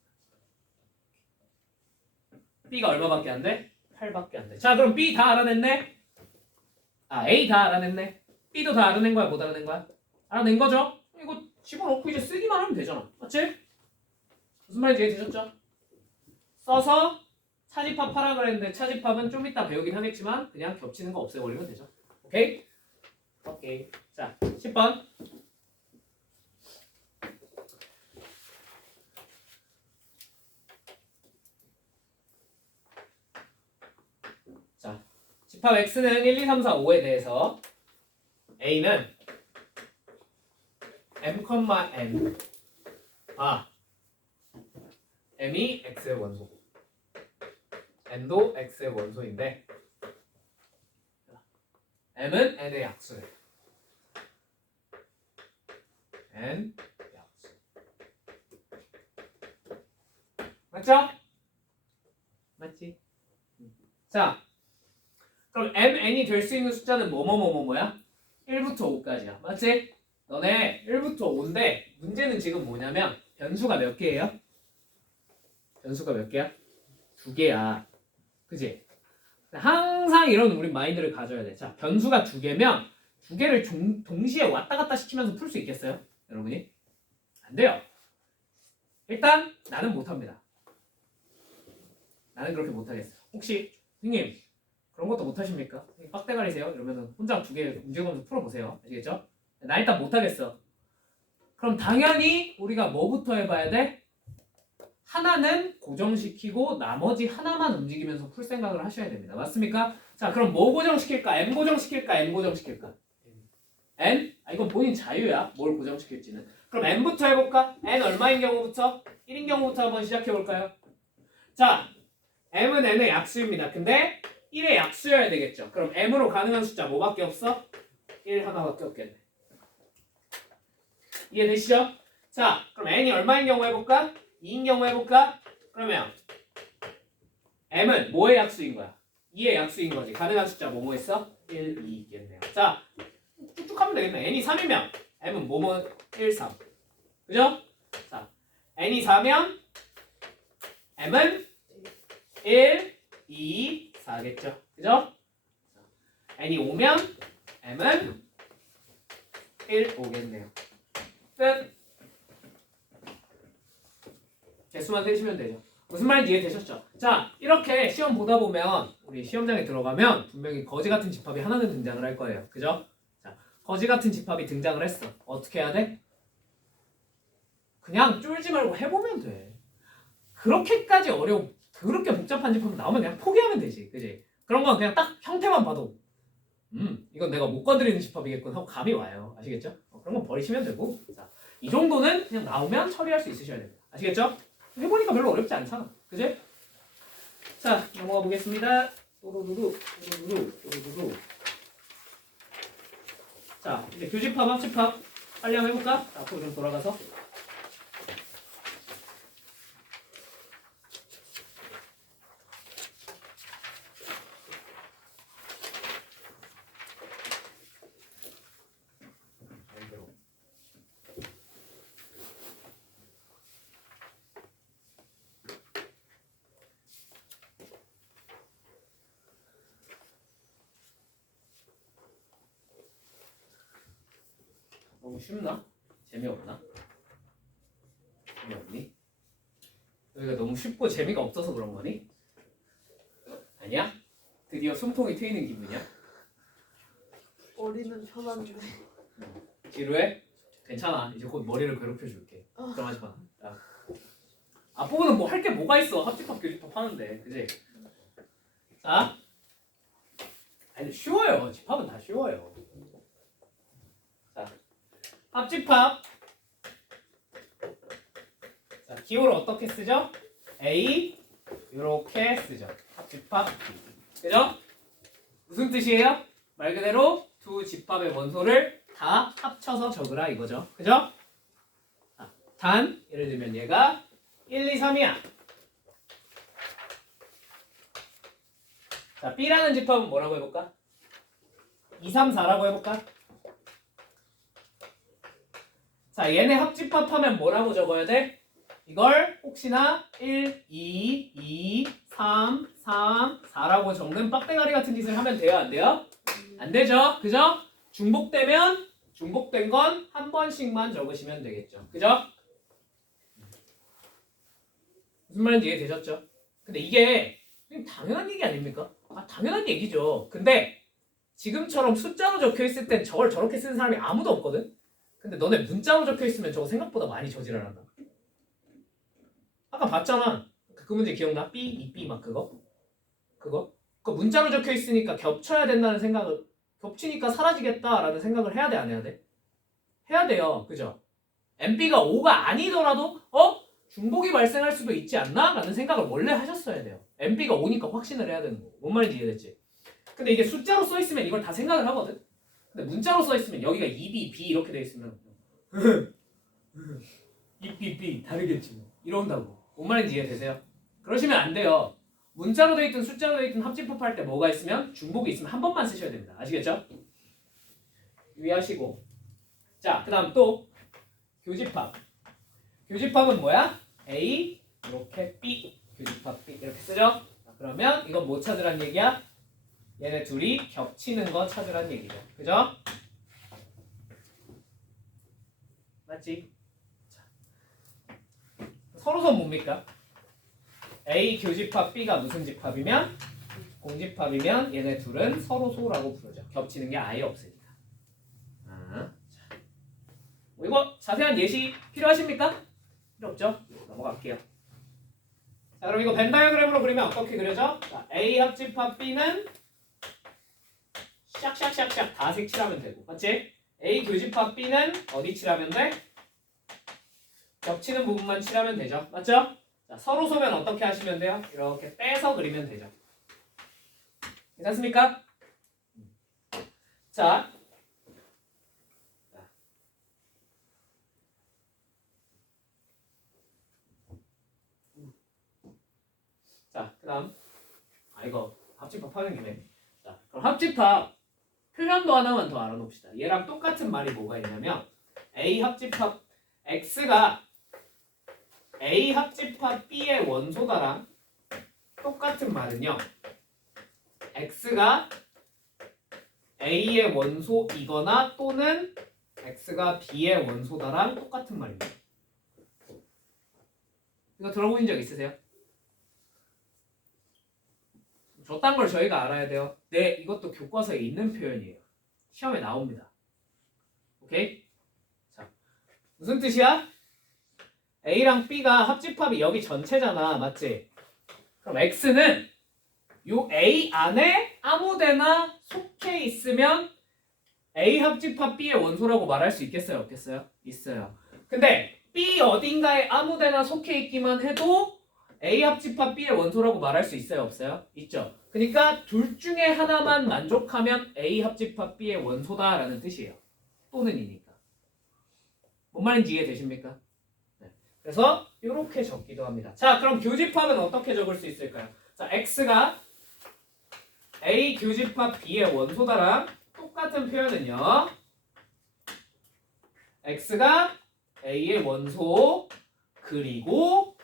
B가 얼마밖에 안 돼? 8밖에 안 돼. 자, 그럼 B 다 알아냈네? A 다 알아냈네? B도 다 알아낸 거야? 못 알아낸 거야? 알아낸 거죠? 이거 집어넣고 이제 쓰기만 하면 되잖아. 맞지? 무슨 말인지 이해되셨죠? 써서 차집합하라 그랬는데 차집합은 좀 이따 배우긴 하겠지만 그냥 겹치는 거 없애버리면 되죠. 오케이? 오케이. 자, 10번. 자, 집합 X는 1, 2, 3, 4, 5에 대해서 A는 M, N. M이 X의 원소고 N도 X의 원소인데 M은 N의 약수래. N 약수. 맞죠? 맞지? 자, 그럼 mn이 될 수 있는 숫자는 뭐야? 1부터 5까지야. 맞지? 너네 1부터 5인데 문제는 지금 뭐냐면 변수가 몇 개예요? 변수가 몇 개야? 2개야. 그지? 항상 이런 우리 마인드를 가져야 돼. 자, 변수가 2개면 2개를 동시에 왔다 갔다 시키면서 풀 수 있겠어요? 여러분이? 안 돼요. 일단 나는 못합니다. 나는 그렇게 못하겠어요. 혹시 선생님 그런 것도 못하십니까? 빡대가리세요? 이러면 혼자 2개 움직이면서 풀어보세요. 아시겠죠? 나 일단 못하겠어. 그럼 당연히 우리가 뭐부터 해봐야 돼? 하나는 고정시키고 나머지 하나만 움직이면서 풀 생각을 하셔야 됩니다. 맞습니까? 자, 그럼 뭐 고정시킬까? m 고정시킬까? n 고정시킬까? n? 이건 본인 자유야. 뭘 고정시킬지는. 그럼 n부터 해볼까? n 얼마인 경우부터? 1인 경우부터 한번 시작해볼까요? 자, m은 n의 약수입니다. 근데 1의 약수여야 되겠죠. 그럼 m으로 가능한 숫자 뭐밖에 없어? 1 하나밖에 없겠네. 이해되시죠? 자, 그럼 n이 얼마인 경우 해볼까? 2인 경우 해볼까? 그러면 m은 뭐의 약수인 거야? 2의 약수인 거지. 가능한 숫자 뭐뭐 있어? 1, 2 있겠네요. 자, 쭉쭉 하면 되겠네. n이 3이면 m은 뭐뭐 1, 3. 그죠? 자, n이 4면 m은 1, 2, 4겠죠. 그죠? n이 5면 m은 1, 5겠네요. 끝. 개수만 세시면 되죠. 무슨 말인지 이해되셨죠? 자, 이렇게 시험 보다 보면 우리 시험장에 들어가면 분명히 거지 같은 집합이 하나는 등장을 할 거예요. 그죠? 자, 거지 같은 집합이 등장을 했어. 어떻게 해야 돼? 그냥 쫄지 말고 해보면 돼. 그렇게까지 그렇게 복잡한 집합 나오면 그냥 포기하면 되지. 그지? 그런 건 그냥 딱 형태만 봐도 이건 내가 못 건드리는 집합이겠군 하고 감이 와요. 아시겠죠? 그런 건 버리시면 되고. 자, 이 정도는 그냥 나오면 처리할 수 있으셔야 됩니다. 아시겠죠? 해보니까 별로 어렵지 않잖아. 그지? 자, 넘어가 보겠습니다. 또루루루. 자, 이제 교집합, 합집합 빨리 한번 해볼까? 자, 앞으로 좀 돌아가서. 너무 쉽나? 재미없나? 재미없니? 여기가 너무 쉽고 재미가 없어서 그런 거니? 아니야? 드디어 숨통이 트이는 기분이야? 머리는 편한데. 지루해? 괜찮아. 이제 곧 머리를 괴롭혀줄게. 걱정하지 마. 앞부분은 뭐 할 게 뭐가 있어? 합집합, 교집합 하는데. 그지? 자. 아니, 쉬워요. 집합은 다 쉬워요. 자. 합집합. 자, 기호를 어떻게 쓰죠? A 이렇게 쓰죠. 합집합 B. 그죠? 무슨 뜻이에요? 말 그대로 두 집합의 원소를 다 합쳐서 적으라 이거죠. 그죠? 단 예를 들면 얘가 1, 2, 3이야. 자, B라는 집합은 뭐라고 해볼까? 2, 3, 4라고 해볼까? 자, 얘네 합집합하면 뭐라고 적어야 돼? 이걸 혹시나 1, 2, 2, 3, 3, 4라고 적는 빡대가리 같은 짓을 하면 돼요? 안 돼요? 안 되죠? 그죠? 중복되면 중복된 건 한 번씩만 적으시면 되겠죠. 그죠? 무슨 말인지 이해되셨죠? 근데 이게 당연한 얘기 아닙니까? 당연한 얘기죠. 근데 지금처럼 숫자로 적혀있을 땐 저걸 저렇게 쓰는 사람이 아무도 없거든? 근데 너네 문자로 적혀있으면 저거 생각보다 많이 저지랄한다. 아까 봤잖아. 그 문제 기억나? B, 2B 막 그거 문자로 적혀있으니까 겹쳐야 된다는 생각을, 겹치니까 사라지겠다라는 생각을 해야 돼, 안 해야 돼? 해야 돼요. 그죠? MB가 5가 아니더라도 중복이 발생할 수도 있지 않나? 라는 생각을 원래 하셨어야 돼요. MB가 5니까 확신을 해야 되는 거. 뭔 말인지 이해됐지? 근데 이게 숫자로 써있으면 이걸 다 생각을 하거든? 근데 문자로 써있으면 여기가 2B, B 이렇게 돼 있으면 2B, B 다르겠지 뭐. 이런다고. 뭔 말인지 이해되세요? 그러시면 안 돼요. 문자로 돼 있든 숫자로 돼 있든 합집합할 때 뭐가 있으면 중복이 있으면 한 번만 쓰셔야 됩니다. 아시겠죠? 유의하시고. 자, 그다음 또 교집합. 교집합은 뭐야? A 이렇게 B 교집합 B 이렇게 쓰죠? 자, 그러면 이건 뭐 찾으란 얘기야? 얘네 둘이 겹치는 거 찾으란 얘기죠. 그죠? 맞지? 자, 서로선 뭡니까? A 교집합 B가 무슨 집합이면? 공집합이면 얘네 둘은 서로소라고 부르죠. 겹치는 게 아예 없으니까. 자, 뭐 이거 자세한 예시 필요하십니까? 필요 없죠? 넘어갈게요. 자, 그럼 이거 벤 다이어그램으로 그리면 어떻게 그려져? 자, A 합집합 B는 샥샥샥샥 다 색칠하면 되고, 맞지? A 교집합 B는 어디 칠하면 돼? 겹치는 부분만 칠하면 되죠, 맞죠? 자, 서로 소면 어떻게 하시면 돼요? 이렇게 빼서 그리면 되죠. 괜찮습니까? 자, 그다음 이거 합집합 하는 김에 자, 그럼 합집합 표현도 하나만 더 알아놓읍시다. 얘랑 똑같은 말이 뭐가 있냐면 A 합집합 X가 A 합집합 B의 원소다랑 똑같은 말은요. X가 A의 원소이거나 또는 X가 B의 원소다랑 똑같은 말입니다. 이거 들어보신 적 있으세요? 저딴 걸 저희가 알아야 돼요. 네, 이것도 교과서에 있는 표현이에요. 시험에 나옵니다. 오케이? 자, 무슨 뜻이야? A랑 B가 합집합이 여기 전체잖아. 맞지? 그럼 X는 요 A 안에 아무데나 속해 있으면 A 합집합 B의 원소라고 말할 수 있겠어요? 없겠어요? 있어요. 근데 B 어딘가에 아무데나 속해 있기만 해도 A 합집합 B의 원소라고 말할 수 있어요? 없어요? 있죠. 그러니까 둘 중에 하나만 만족하면 A 합집합 B의 원소다라는 뜻이에요. 또는이니까. 뭔 말인지 이해되십니까? 네. 그래서 이렇게 적기도 합니다. 자, 그럼 교집합은 어떻게 적을 수 있을까요? 자, X가 A 교집합 B의 원소다랑 똑같은 표현은요. X가 A의 원소 그리고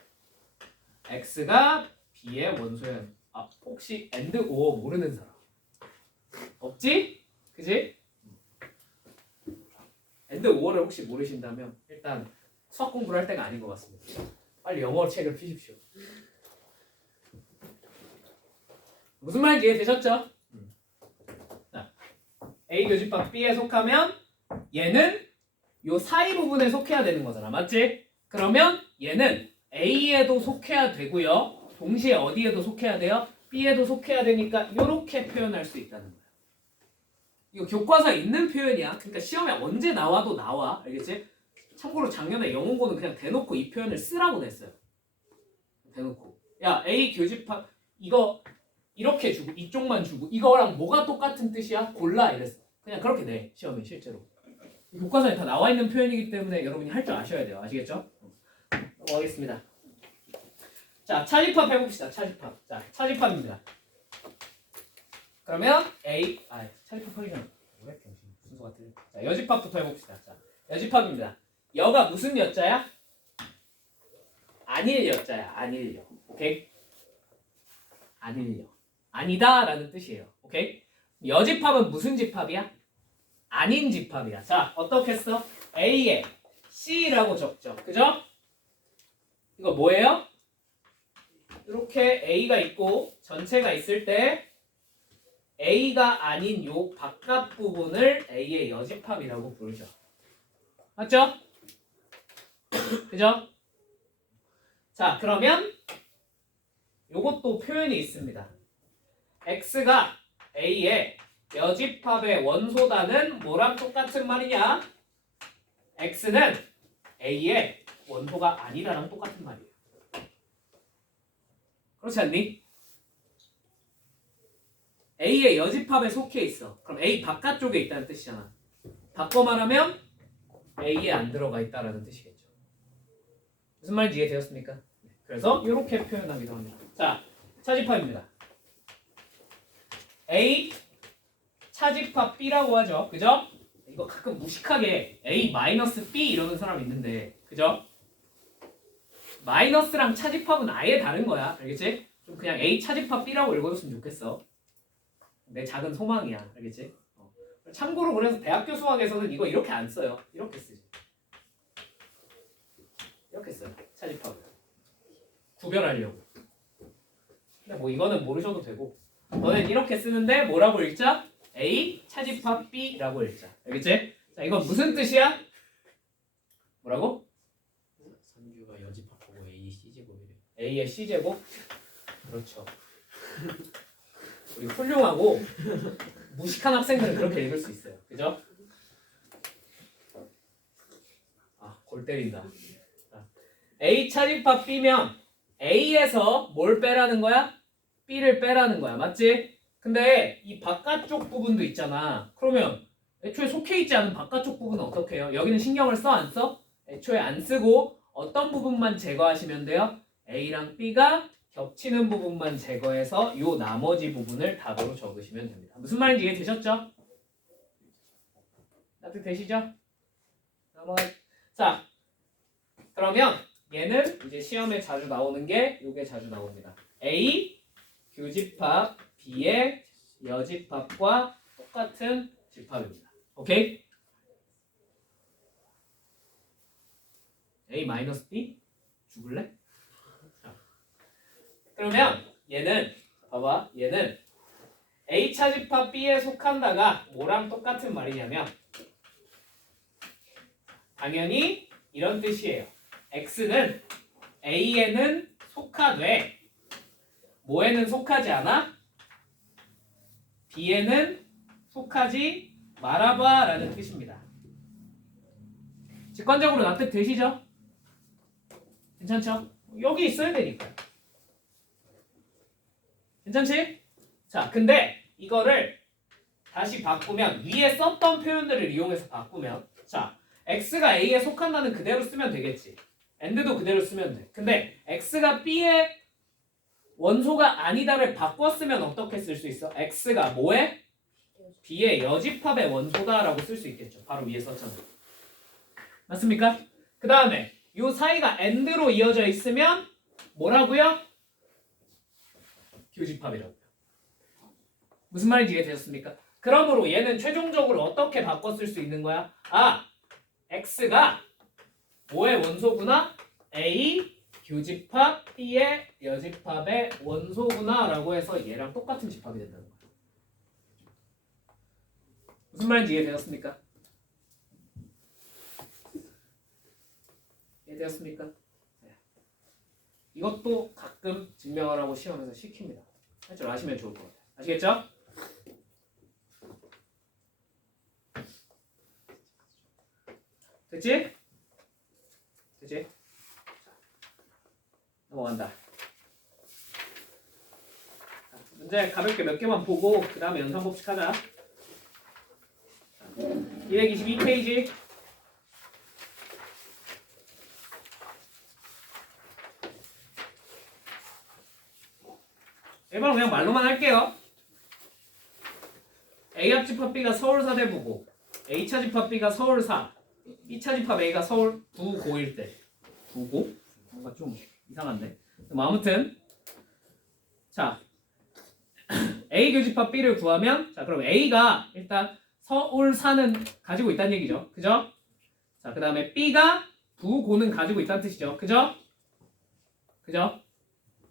X가 B의 원소예요. 혹시 and or 모르는 사람 없지? 그지? and or를 혹시 모르신다면 일단 수학 공부를 할 때가 아닌 것 같습니다. 빨리 영어 책을 피십시오. 무슨 말인지 이해되셨죠? 자, A 교집합 B에 속하면 얘는 요 사이 부분에 속해야 되는 거잖아. 맞지? 그러면 얘는 A에도 속해야 되고요. 동시에 어디에도 속해야 돼요? B에도 속해야 되니까 이렇게 표현할 수 있다는 거야. 이거 교과서에 있는 표현이야. 그러니까 시험에 언제 나와도 나와. 알겠지? 참고로 작년에 영어고는 그냥 대놓고 이 표현을 쓰라고 냈어요. 대놓고. 야, A 교집합 이거 이렇게 주고 이쪽만 주고 이거랑 뭐가 똑같은 뜻이야? 골라 이랬어. 그냥 그렇게 내 시험에 실제로. 교과서에 다 나와 있는 표현이기 때문에 여러분이 할 줄 아셔야 돼요. 아시겠죠? 넘어가겠습니다. 자, 차집합 해봅시다. 차집합. 자, 차집합입니다. 그러면 A, 차집합 하기 전에 왜 병신 순서가 틀려? 자, 여집합부터 해봅시다. 자, 여집합입니다. 여가 무슨 여자야? 아닐 여자야. 아닐 여. 오케이? 아닐 여. 아니다라는 뜻이에요. 오케이? 여집합은 무슨 집합이야? 아닌 집합이야. 자, 어떻게 써? A에 C라고 적죠. 그죠? 이거 뭐예요? 이렇게 A가 있고 전체가 있을 때 A가 아닌 요 바깥 부분을 A의 여집합이라고 부르죠. 맞죠? 그죠? 자, 그러면 요것도 표현이 있습니다. X가 A의 여집합의 원소다는 뭐랑 똑같은 말이냐? X는 A의 원소가 아니다랑 똑같은 말이에요. 그렇지 않니? A의 여집합에 속해 있어. 그럼 A 바깥쪽에 있다는 뜻이잖아. 바꿔 말하면 A에 안 들어가 있다라는 뜻이겠죠. 무슨 말인지 이해되었습니까? 네, 그래서 이렇게 표현하기도 합니다. 자, 차집합입니다. A 차집합 B라고 하죠. 그죠? 이거 가끔 무식하게 A-B 이러는 사람 있는데, 그죠? 마이너스랑 차집합은 아예 다른 거야. 알겠지? 좀 그냥 A 차집합 B라고 읽어줬으면 좋겠어. 내 작은 소망이야. 알겠지? 참고로 그래서 대학교 수학에서는 이거 이렇게 안 써요. 이렇게 쓰지. 이렇게 써요. 차집합을. 구별하려고. 근데 뭐 이거는 모르셔도 되고. 너는 이렇게 쓰는데 뭐라고 읽자? A 차집합 B라고 읽자. 알겠지? 자, 이건 무슨 뜻이야? 뭐라고? 선규가 여집합하고 A C제곱이래. A의 C제곱? 그렇죠. 우리 훌륭하고 무식한 학생들은 그렇게 읽을 수 있어요. 그죠? 아, 골 때린다. 자, A 차집합 B면 A에서 뭘 빼라는 거야? B를 빼라는 거야. 맞지? 근데 이 바깥쪽 부분도 있잖아. 그러면 애초에 속해 있지 않은 바깥쪽 부분은 어떻게 해요? 여기는 신경을 써? 안 써? 애초에 안 쓰고 어떤 부분만 제거하시면 돼요? A랑 B가 겹치는 부분만 제거해서 요 나머지 부분을 답으로 적으시면 됩니다. 무슨 말인지 이해되셨죠? 납득되시죠? 자, 그러면 얘는 이제 시험에 자주 나오는 게 요게 자주 나옵니다. A 교집합 B의 여집합과 똑같은 집합입니다. 오케이? A-B? 죽을래? 자, 그러면 얘는 봐봐. 얘는 A 차집합 B에 속한다가 뭐랑 똑같은 말이냐면 당연히 이런 뜻이에요. X는 A에는 속하되 뭐에는 속하지 않아? B에는 속하지 말아봐 라는 뜻입니다. 직관적으로 납득되시죠? 괜찮죠? 여기 있어야 되니까. 괜찮지? 자, 근데 이거를 다시 바꾸면 위에 썼던 표현들을 이용해서 바꾸면 자, X가 A에 속한다는 그대로 쓰면 되겠지. AND도 그대로 쓰면 돼. 근데 X가 B의 원소가 아니다를 바꿨으면 어떻게 쓸 수 있어? X가 뭐에? B의 여집합의 원소다라고 쓸 수 있겠죠. 바로 위에 썼잖아요. 맞습니까? 그 다음에 요 사이가 AND로 이어져 있으면 뭐라고요? 교집합이라고요. 무슨 말인지 이해되셨습니까? 그러므로 얘는 최종적으로 어떻게 바꿔 쓸 수 있는 거야? 아, X가 뭐의 원소구나? A 교집합 B의 여집합의 원소구나 라고 해서 얘랑 똑같은 집합이 된다는 거야. 무슨 말인지 이해되었습니까? 이해되었습니까? 네. 이것도 가끔 증명하라고 시험에서 시킵니다. 할 줄 아시면 좋을 것 같아요. 아시겠죠? 됐지? 됐지? 넘어간다. 문제 가볍게 몇 개만 보고 그 다음에 연산법칙 하자. 222페이지. 이번은 그냥 말로만 할게요. A합 집합 B가 서울사 대부고 A차 집합 B가 서울사 B차 집합 A가 서울 부고일 때 부고? 뭔가 좀 이상한데. 아무튼 자 A 교집합 B를 구하면 자 그럼 A가 일단 서울사는 가지고 있다는 얘기죠. 그죠? 자 그 다음에 B가 부고는 가지고 있다는 뜻이죠. 그죠? 그죠?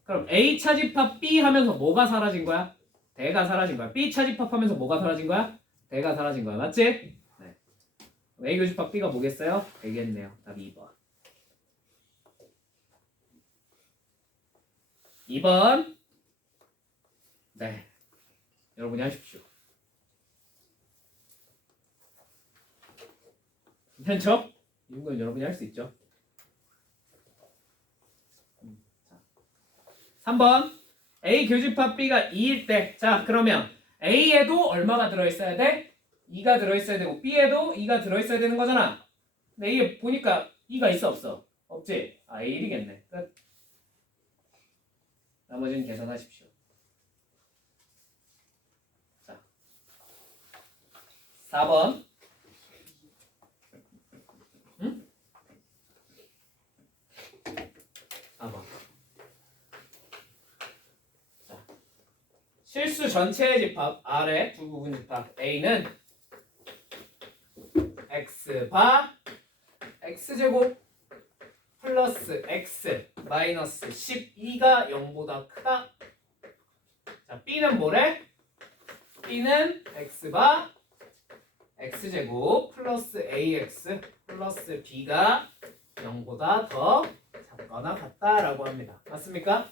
그럼 A 차집합 B 하면서 뭐가 사라진 거야? 대가 사라진 거야. B 차집합 하면서 뭐가 사라진 거야? 대가 사라진 거야. 맞지? 네. A 교집합 B가 뭐겠어요? 되겠네요. 답이 2번. 2번. 네. 여러분이 하십시오. 괜찮죠? 이건 여러분이 할 수 있죠. 3번 A 교집합 B가 2일 때 자 그러면 A에도 얼마가 들어있어야 돼? 2가 들어있어야 되고 B에도 2가 들어있어야 되는 거잖아. 근데 이게 보니까 2가 있어 없어? 없지? 아 A1이겠네. 끝. 나머지는 계산하십시오. 자, 4번. 응? 4번. 자, 실수 전체의 집합 R의 두 부분 집합 A는 X바 X제곱 플러스 X 마이너스 12가 0보다 크다. 자, B는 뭐래? B는 X바 X제곱 플러스 AX 플러스 B가 0보다 더 작거나 같다라고 합니다. 맞습니까?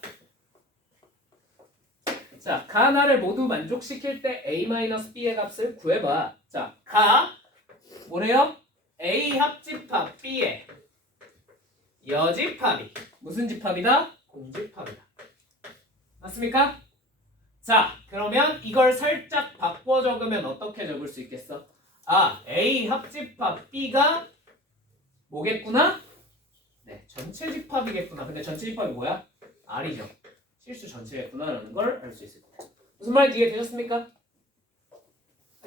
자, 가 하나를 모두 만족시킬 때 A-B의 값을 구해봐. 자, 가 뭐래요? A 합집합 B의 여집합이 무슨 집합이다? 공집합이다. 맞습니까? 자, 그러면 이걸 살짝 바꿔 적으면 어떻게 적을 수 있겠어? 아, A 합집합 B가 뭐겠구나? 네, 전체 집합이겠구나. 근데 전체 집합이 뭐야? R이죠. 실수 전체겠구나라는 걸 알 수 있을 거예요. 무슨 말인지 이해되셨습니까?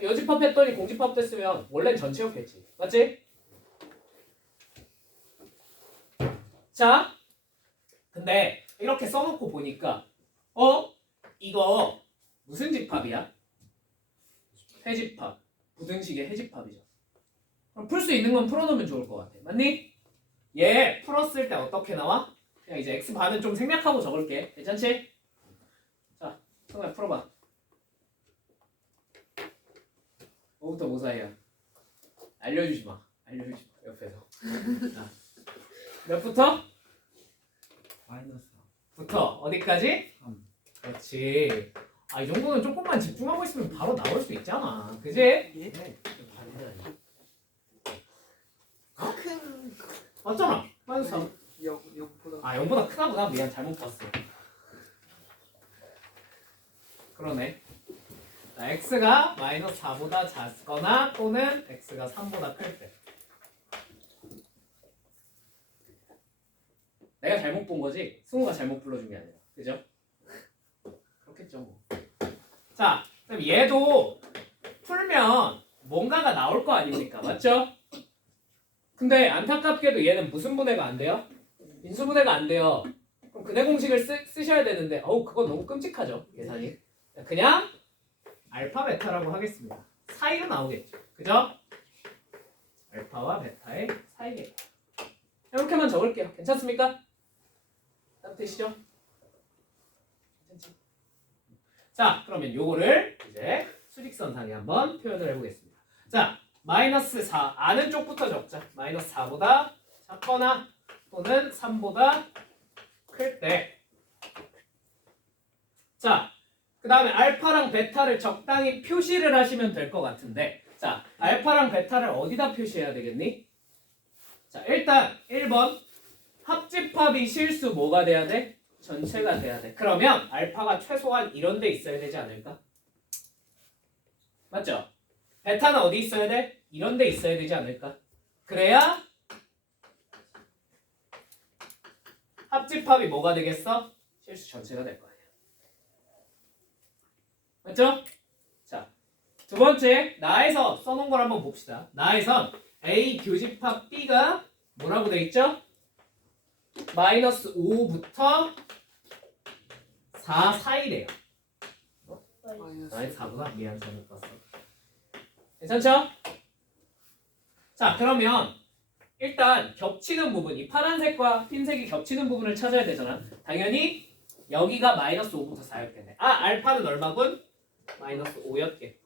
여집합 했더니 공집합 됐으면 원래는 전체였겠지. 맞지? 자, 근데 이렇게 써놓고 보니까 이거 무슨 집합이야? 해집합. 부등식의 해집합이죠. 그럼 풀 수 있는 건 풀어놓으면 좋을 것 같아. 맞니? 얘 풀었을 때 어떻게 나와? 그냥 이제 x반은 좀 생략하고 적을게. 괜찮지? 자, 성우야 풀어봐. 뭐부터 뭐 사이야? 알려주지 마. 알려주지 마. 옆에서. 자, 몇부터? 마이너스 부터 어디까지? 3. 그렇지. 아, 이 정도는 조금만 집중하고 있으면 바로 나올 수 있잖아. 그지? 예? 네. 반대 아니야? 큰 맞잖아. 마이너스 3. 영보다 아, 0보다 크다구나. 미안, 잘못 봤어. 그러네. 자, x가 마이너스 4보다 작거나 또는 x가 3보다 클 때. 내가 잘못 본 거지 승우가 잘못 불러준 게 아니라. 그죠? 그렇겠죠 뭐. 자, 그럼 얘도 풀면 뭔가가 나올 거 아닙니까? 맞죠? 근데 안타깝게도 얘는 무슨 분해가 안 돼요? 인수분해가 안 돼요. 그럼 근해 공식을 쓰셔야 되는데 그건 너무 끔찍하죠 계산이. 그냥 알파 베타라고 하겠습니다. 사이로 나오겠죠. 그죠? 알파와 베타의 사이겠죠. 이렇게만 적을게요. 괜찮습니까? 되시죠? 괜찮지? 자, 그러면 요거를 이제 수직선상에 한번 표현을 해보겠습니다. 자, 마이너스 4 아는 쪽부터 적자. 마이너스 4보다 작거나 또는 3보다 클 때. 자, 그 다음에 알파랑 베타를 적당히 표시를 하시면 될 것 같은데, 자, 알파랑 베타를 어디다 표시해야 되겠니? 자, 일단 1번 합집합이 실수 뭐가 돼야 돼? 전체가 돼야 돼. 그러면 알파가 최소한 이런 데 있어야 되지 않을까? 맞죠? 베타는 어디 있어야 돼? 이런 데 있어야 되지 않을까? 그래야 합집합이 뭐가 되겠어? 실수 전체가 될 거 아니야. 맞죠? 자, 두 번째 나에서 써놓은 걸 한번 봅시다. 나에선 A 교집합 B가 뭐라고 돼 있죠? 마이너스 5부터 4 사이래요. 마이너스 4보다 미안 잘못 봤어. 괜찮죠? 자, 그러면 일단 겹치는 부분, 이 파란색과 흰색이 겹치는 부분을 찾아야 되잖아. 당연히 여기가 마이너스 5부터 4였겠네. 아, 알파는 얼마군? 마이너스 5였겠.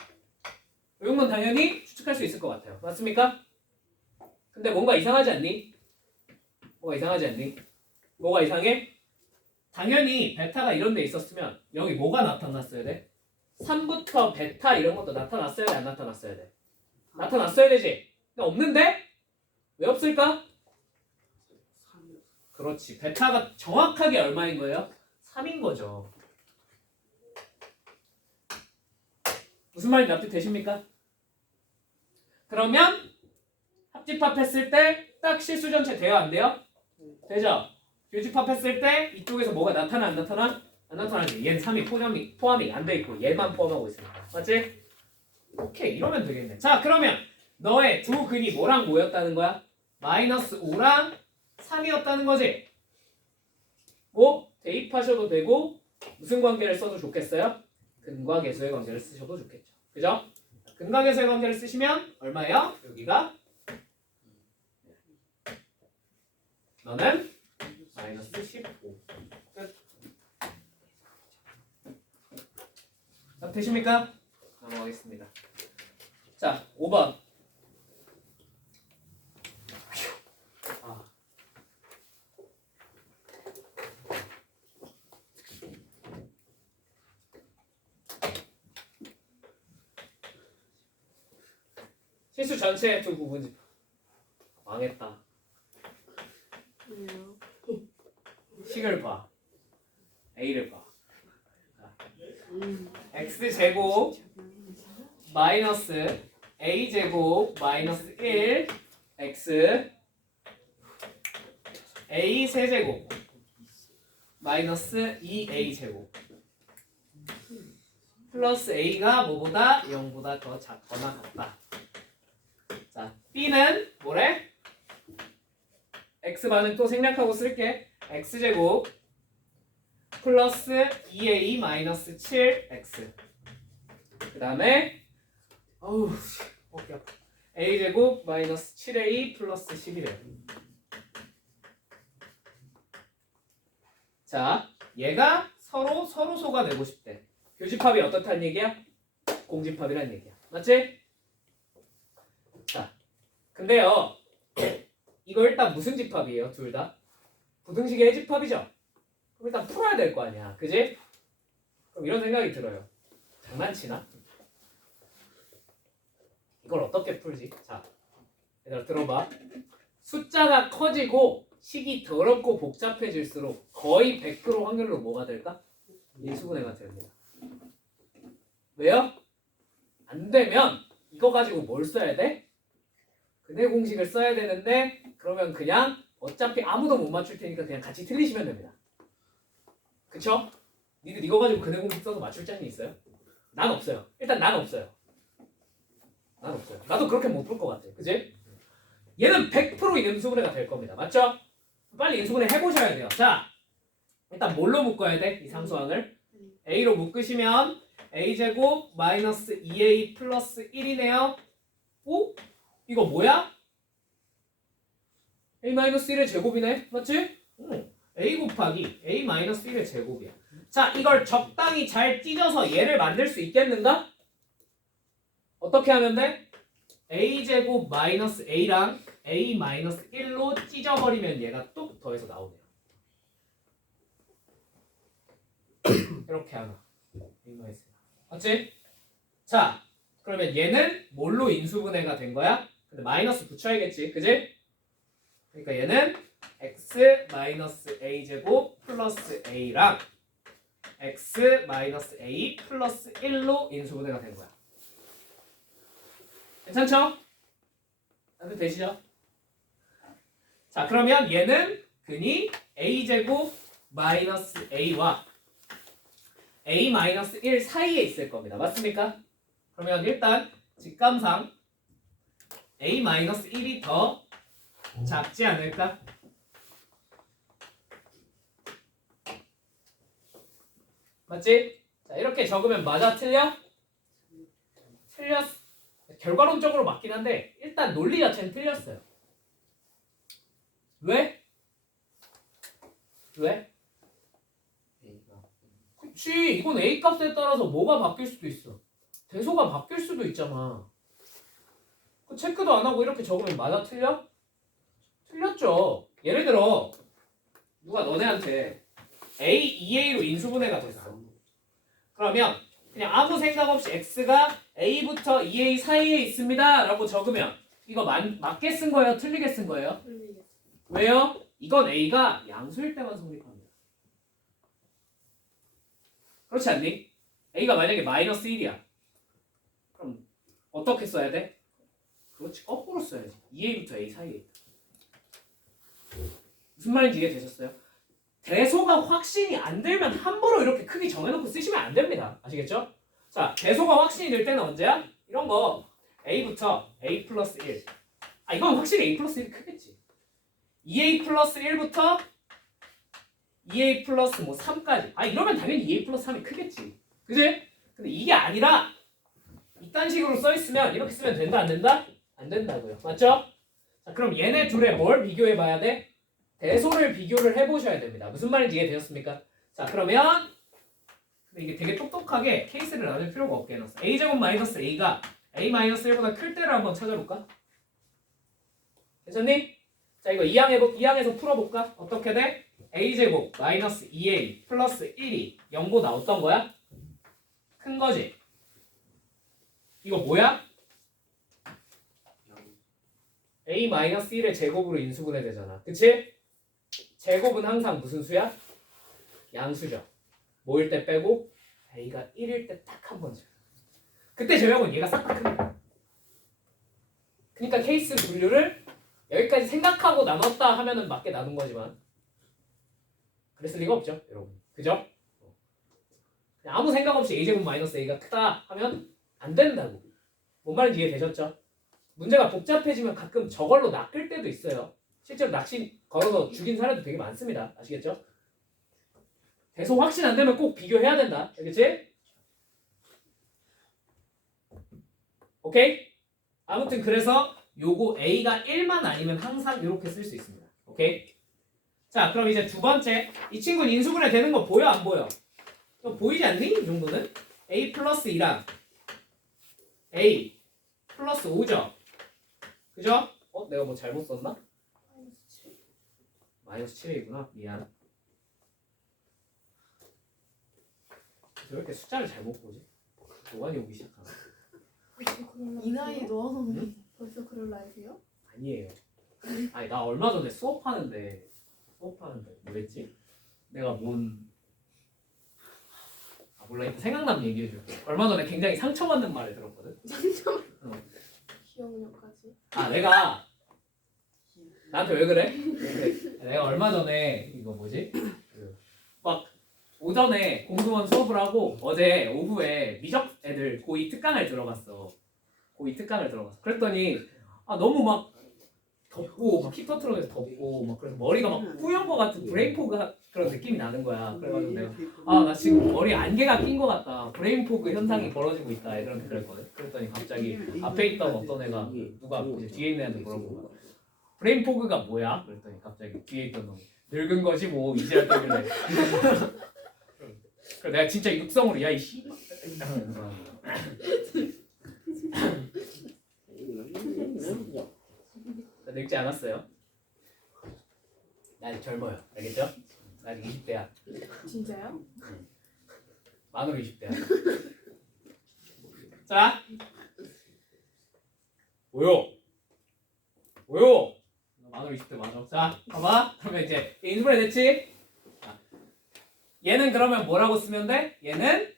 이런 건 당연히 추측할 수 있을 것 같아요. 맞습니까? 근데 뭔가 이상하지 않니? 뭐가 이상하지 않니? 뭐가 이상해? 당연히 베타가 이런 데 있었으면 여기 뭐가 나타났어야 돼? 3부터 베타 이런 것도 나타났어야 돼? 안 나타났어야 돼? 나타났어야 되지? 근데 없는데? 왜 없을까? 그렇지. 베타가 정확하게 얼마인 거예요? 3인 거죠. 무슨 말인지 납득되십니까? 그러면 합집합했을 때 딱 실수 전체 돼요? 안 돼요? 되죠? 교집합했을 때 이쪽에서 뭐가 나타나 안 나타나? 안 나타나지. 얘는 3이 포함이 안 돼 있고 얘만 포함하고 있으니까. 맞지? 오케이 이러면 되겠네. 자 그러면 너의 두 근이 뭐랑 뭐였다는 거야? 마이너스 5랑 3이었다는 거지? 뭐 대입하셔도 되고 무슨 관계를 써도 좋겠어요? 근과 계수의 관계를 쓰셔도 좋겠죠. 그죠? 근과 계수의 관계를 쓰시면 얼마예요? 여기가 너는 마이너스 15. 끝. 자, 되십니까? 넘어가겠습니다. 자, 5번. 아. 실수 전체의 두 부분 망했다. 왜요? 식을 봐. A를 봐. 음. X제곱 마이너스 A제곱 마이너스 1 X A 세제곱 마이너스 2A제곱 플러스 A가 뭐보다 0보다 더 작거나 같다. 자, B는 뭐래? X반은 또 생략하고 쓸게. X제곱 플러스 2A 마이너스 7X 그 다음에 어우 어깨 아파. A제곱 마이너스 7A 플러스 11이래요. 자 얘가 서로 소가 되고 싶대. 교집합이 어떻다는 얘기야? 공집합이란 얘기야. 맞지? 자 근데요 이거 일단 무슨 집합이에요? 둘 다? 부등식의 집합이죠? 그럼 일단 풀어야 될 거 아니야. 그지? 그럼 이런 생각이 들어요. 장난치나? 이걸 어떻게 풀지? 자, 얘들아 들어봐. 숫자가 커지고 식이 더럽고 복잡해질수록 거의 100% 확률로 뭐가 될까? 인수분해가 됩니다. 왜요? 안 되면 이거 가지고 뭘 써야 돼? 근해 공식을 써야 되는데 그러면 그냥 어차피 아무도 못 맞출 테니까 그냥 같이 틀리시면 됩니다. 그쵸? 니들 이거 가지고 근해 공식 써서 맞출 자신 있어요? 난 없어요. 일단 난 없어요. 난 없어요. 나도 그렇게 못 풀 것 같아. 그치? 얘는 100% 인수분해가 될 겁니다. 맞죠? 빨리 인수분해 해보셔야 돼요. 자, 일단 뭘로 묶어야 돼? 이 상수항을 A로 묶으시면 A제곱 마이너스 2A 플러스 1이네요. 오? 이거 뭐야? A 마이너스 1의 제곱이네. 맞지? A 곱하기 A 마이너스 1의 제곱이야. 자, 이걸 적당히 잘 찢어서 얘를 만들 수 있겠는가? 어떻게 하면 돼? A제곱 마이너스 A랑 A 마이너스 1로 찢어버리면 얘가 뚝 더해서 나오네요. 이렇게 하나. 맞지? 자, 그러면 얘는 뭘로 인수분해가 된 거야? 근데 마이너스 붙여야겠지. 그지? 그러니까 얘는 x 마이너스 a 제곱 플러스 a랑 x 마이너스 a 플러스 1로 인수분해가 된 거야. 괜찮죠? 다들 되시죠? 자 그러면 얘는 근이 a 제곱 마이너스 a와 a 마이너스 1 사이에 있을 겁니다. 맞습니까? 그러면 일단 직감상 a 마이너스 1이 더 작지 않을까? 맞지? 자 이렇게 적으면 맞아 틀려? 틀렸. 결과론적으로 맞긴 한데 일단 논리 자체는 틀렸어요. 왜? 왜? 그치 이건 A 값에 따라서 뭐가 바뀔 수도 있어. 대소가 바뀔 수도 있잖아. 그 체크도 안 하고 이렇게 적으면 맞아 틀려? 틀렸죠. 예를 들어 누가 너네한테 A, 2A로 인수분해가 됐어. 그러면 그냥 아무 생각 없이 X가 A부터 2A 사이에 있습니다 라고 적으면 이거 맞게 쓴 거예요? 틀리게 쓴 거예요? 왜요? 이건 A가 양수일 때만 성립합니다. 그렇지 않니? A가 만약에 마이너스 1이야. 그럼 어떻게 써야 돼? 그렇지 거꾸로 써야지. 2A부터 A 사이에 있다. 무슨 말인지 이해되셨어요? 대소가 확신이 안 들면 함부로 이렇게 크게 정해놓고 쓰시면 안 됩니다. 아시겠죠? 자, 대소가 확신이 들 때는 언제야? 이런 거 a부터 a 플러스 1. 아, 이건 확실히 a 플러스 1이 크겠지. 2a 플러스 1부터 2a 플러스 뭐 3까지. 아, 이러면 당연히 2a 플러스 3이 크겠지. 그지? 근데 이게 아니라 이딴 식으로 써있으면 이렇게 쓰면 된다 안 된다? 안 된다고요. 맞죠? 자, 그럼 얘네 둘의 뭘 비교해 봐야 돼? 대소를 비교를 해보셔야 됩니다. 무슨 말인지 이해되셨습니까? 자, 그러면 근데 이게 되게 똑똑하게 케이스를 나눌 필요가 없게 해놨어. a제곱 마이너스 a가 a 마이너스 1보다 클 때를 한번 찾아볼까? 괜찮니? 자, 이거 2항에서 풀어볼까? 어떻게 돼? a제곱 마이너스 2a 플러스 1이 0보다 어떤 거야? 큰 거지? 이거 뭐야? a 마이너스 1의 제곱으로 인수분해 되잖아. 그치? 제곱은 항상 무슨 수야? 양수죠. 뭐일 때 빼고 a가 1일 때 딱 한 번씩. 그때 제곱은 얘가 싹 다 크는 거야. 그러니까 케이스 분류를 여기까지 생각하고 나눴다 하면은 맞게 나눈 거지만 그랬을 리가 없죠, 여러분. 그죠? 그냥 아무 생각 없이 a제곱 마이너스 a가 크다 하면 안 된다고. 뭔 말인지 이해되셨죠? 문제가 복잡해지면 가끔 저걸로 낚일 때도 있어요. 실제로 낚시 걸어서 죽인 사례도 되게 많습니다. 아시겠죠? 대소 확신 안 되면 꼭 비교해야 된다. 알겠지? 오케이? 아무튼 그래서 요거 a가 1만 아니면 항상 이렇게 쓸 수 있습니다. 오케이? 자, 그럼 이제 두 번째. 이 친구는 인수분해 되는 거 보여 안 보여? 너 보이지 않니? 이 정도는? a 플러스 2랑 a 플러스 5죠? 그죠? 내가 뭐 잘못 썼나? 마이너스 7이구나. 미안. 왜 이렇게 숫자를 잘못 보지? 노안이 오기 시작하나? 이 나이에 넣어서 응? 벌써 그럴 나이세요? 아니에요. 아니, 나 얼마 전에 수업하는데 뭐랬지? 내가 몰라. 이따 생각나면 얘기해줄게. 얼마 전에 굉장히 상처받는 말을 들었거든. 기억력까지. 아, 내가 나한테 왜 그래? 내가 얼마 전에 이거 뭐지? 막 오전에 공수원 수업을 하고 어제 오후에 미적 애들 고2 특강을 들어갔어. 그랬더니 너무 막 덥고 막 힙터트럭에서 덥고 막 그래서 머리가 막 뿌연 거 같은 브레인 포그 그런 느낌이 나는 거야. 그래가지고 내가 나 지금 머리에 안개가 낀 거 같다. 브레인 포그 현상이 벌어지고 있다. 이렇게 그랬거든. 그랬더니 갑자기 앞에 있던 어떤 애가 누가 이제 뒤에 있는 애한테 물어보고 브레인 포그가 뭐야? 그랬더니 갑자기 뒤에 있던 놈이 늙은 거지 뭐 이제 할거길래 그래서 내가 진짜 육성으로 야 이 씨발 늙지 않았어요. 나 아직 젊어요. 알겠죠? 나 아직 20대야. 진짜요? 만으로 20대야. 자, 뭐요? 만으로 20대 맞아. 자, 봐봐. 그러면 이제 인수분해 됐지? 자, 얘는 그러면 뭐라고 쓰면 돼? 얘는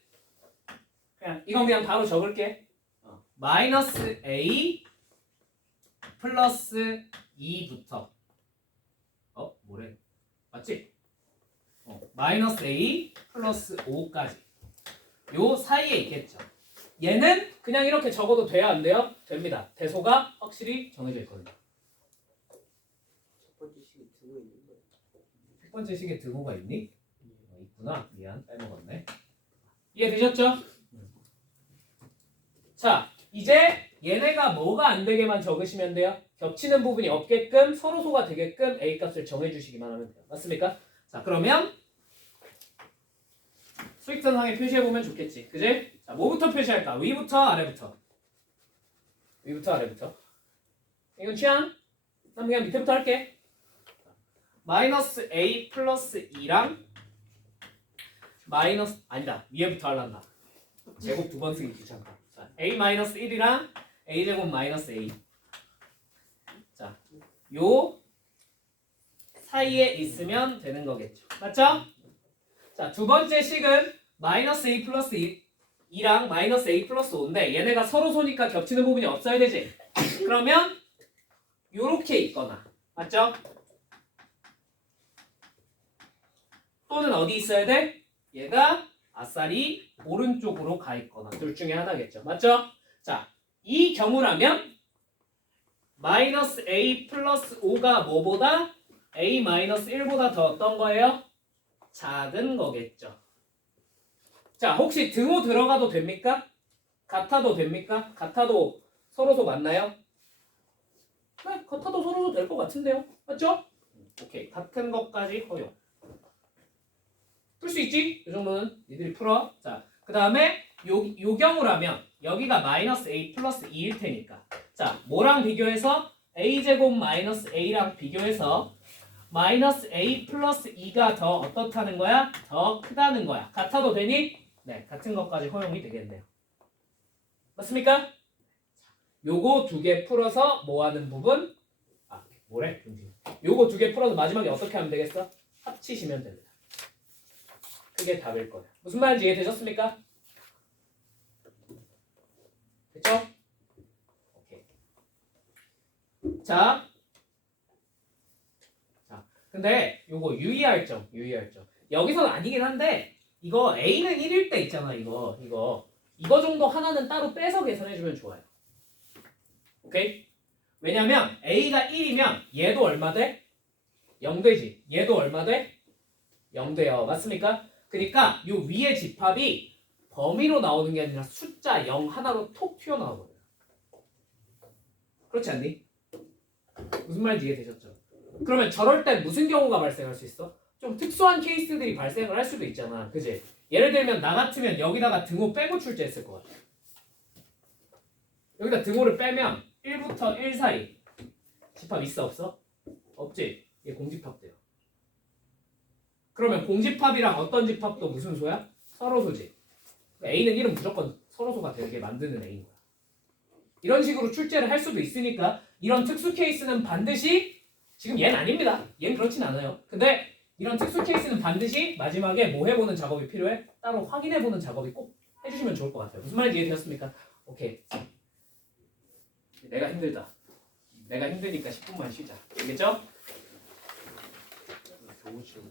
이건 그냥 바로 적을게. 마이너스 a 플러스 2부터 뭐래? 맞지? 마이너스 a 플러스 5까지 요 사이에 있겠죠. 얘는 그냥 이렇게 적어도 돼요 안 돼요? 됩니다. 대소가 확실히 정해져 있거든요. 첫 번째 식에 등호가 있니? 있구나. 미안 빼먹었네. 이해되셨죠? 자, 이제 얘네가 뭐가 안 되게만 적으시면 돼요. 겹치는 부분이 없게끔 서로 소가 되게끔 a 값을 정해주시기만 하면 돼요. 맞습니까? 자, 그러면 수익선상에 표시해보면 좋겠지. 그지? 자, 뭐부터 표시할까? 위부터 아래부터? 위부터 아래부터? 이건 취향? 난 그냥 밑에부터 할게. 마이너스 a 플러스 2랑 마이너스 아니다. 위에부터 하란다. 제곱 두 번 쓰기 귀찮다. 자, a 마이너스 1이랑 a 제곱 마이너스 a. 자, 요 사이에 있으면 되는 거겠죠. 맞죠? 자, 두 번째 식은 마이너스 a 플러스 2랑 마이너스 a 플러스 5인데 얘네가 서로 소니까 겹치는 부분이 없어야 되지. 그러면 요렇게 있거나 맞죠? 또는 어디 있어야 돼? 얘가 아싸리 오른쪽으로 가 있거나 둘 중에 하나겠죠. 맞죠? 자, 이 경우라면 마이너스 a 플러스 5가 뭐보다 a 마이너스 1보다 더 어떤 거예요? 작은 거겠죠. 자, 혹시 등호 들어가도 됩니까? 같아도 됩니까? 같아도 서로소 맞나요? 네, 같아도 서로소 될 것 같은데요. 맞죠? 오케이, 같은 것까지 허용. 풀 수 있지? 이 정도는 니들이 풀어. 자, 그 다음에 요 경우라면 여기가 마이너스 a 플러스 2일 테니까. 자, 뭐랑 비교해서? a제곱 마이너스 a랑 비교해서 마이너스 a 플러스 2가 더 어떻다는 거야? 더 크다는 거야. 같아도 되니? 네, 같은 것까지 허용이 되겠네요. 맞습니까? 요거 두 개 풀어서 뭐 하는 부분? 아, 뭐래? 요거 두 개 풀어서 마지막에 어떻게 하면 되겠어? 합치시면 됩니다. 그게 답일 거예요. 무슨 말인지 이해되셨습니까? 됐죠? 오케이. 자, 근데 요거 유의할 점. 여기서는 아니긴 한데 이거 A는 1일 때 있잖아. 이거 정도 하나는 따로 빼서 계산해주면 좋아요. 오케이? 왜냐면 A가 1이면 얘도 얼마 돼? 0 되지. 얘도 얼마 돼? 0 돼요. 맞습니까? 그러니까 요 위에 집합이 범위로 나오는 게 아니라 숫자 0 하나로 톡 튀어나와버려요. 그렇지 않니? 무슨 말인지 이해되셨죠? 그러면 저럴 때 무슨 경우가 발생할 수 있어? 좀 특수한 케이스들이 발생을 할 수도 있잖아. 그지? 예를 들면 나 같으면 여기다가 등호 빼고 출제했을 것 같아. 여기다 등호를 빼면 1부터 1 사이 집합 있어 없어? 없지? 얘 공집합 돼요. 그러면 공집합이랑 어떤 집합도 무슨 소야? 서로소지. A는 1은 무조건 서로소가 되게 만드는 A인 거야. 이런 식으로 출제를 할 수도 있으니까 이런 특수 케이스는 반드시 지금 얘는 아닙니다. 얘는 그렇진 않아요. 근데 이런 특수 케이스는 반드시 마지막에 뭐 해보는 작업이 필요해? 따로 확인해보는 작업이 꼭 해주시면 좋을 것 같아요. 무슨 말인지 이해되셨습니까? 오케이. 내가 힘들다. 내가 힘드니까 10분만 쉬자. 알겠죠? 교우 치고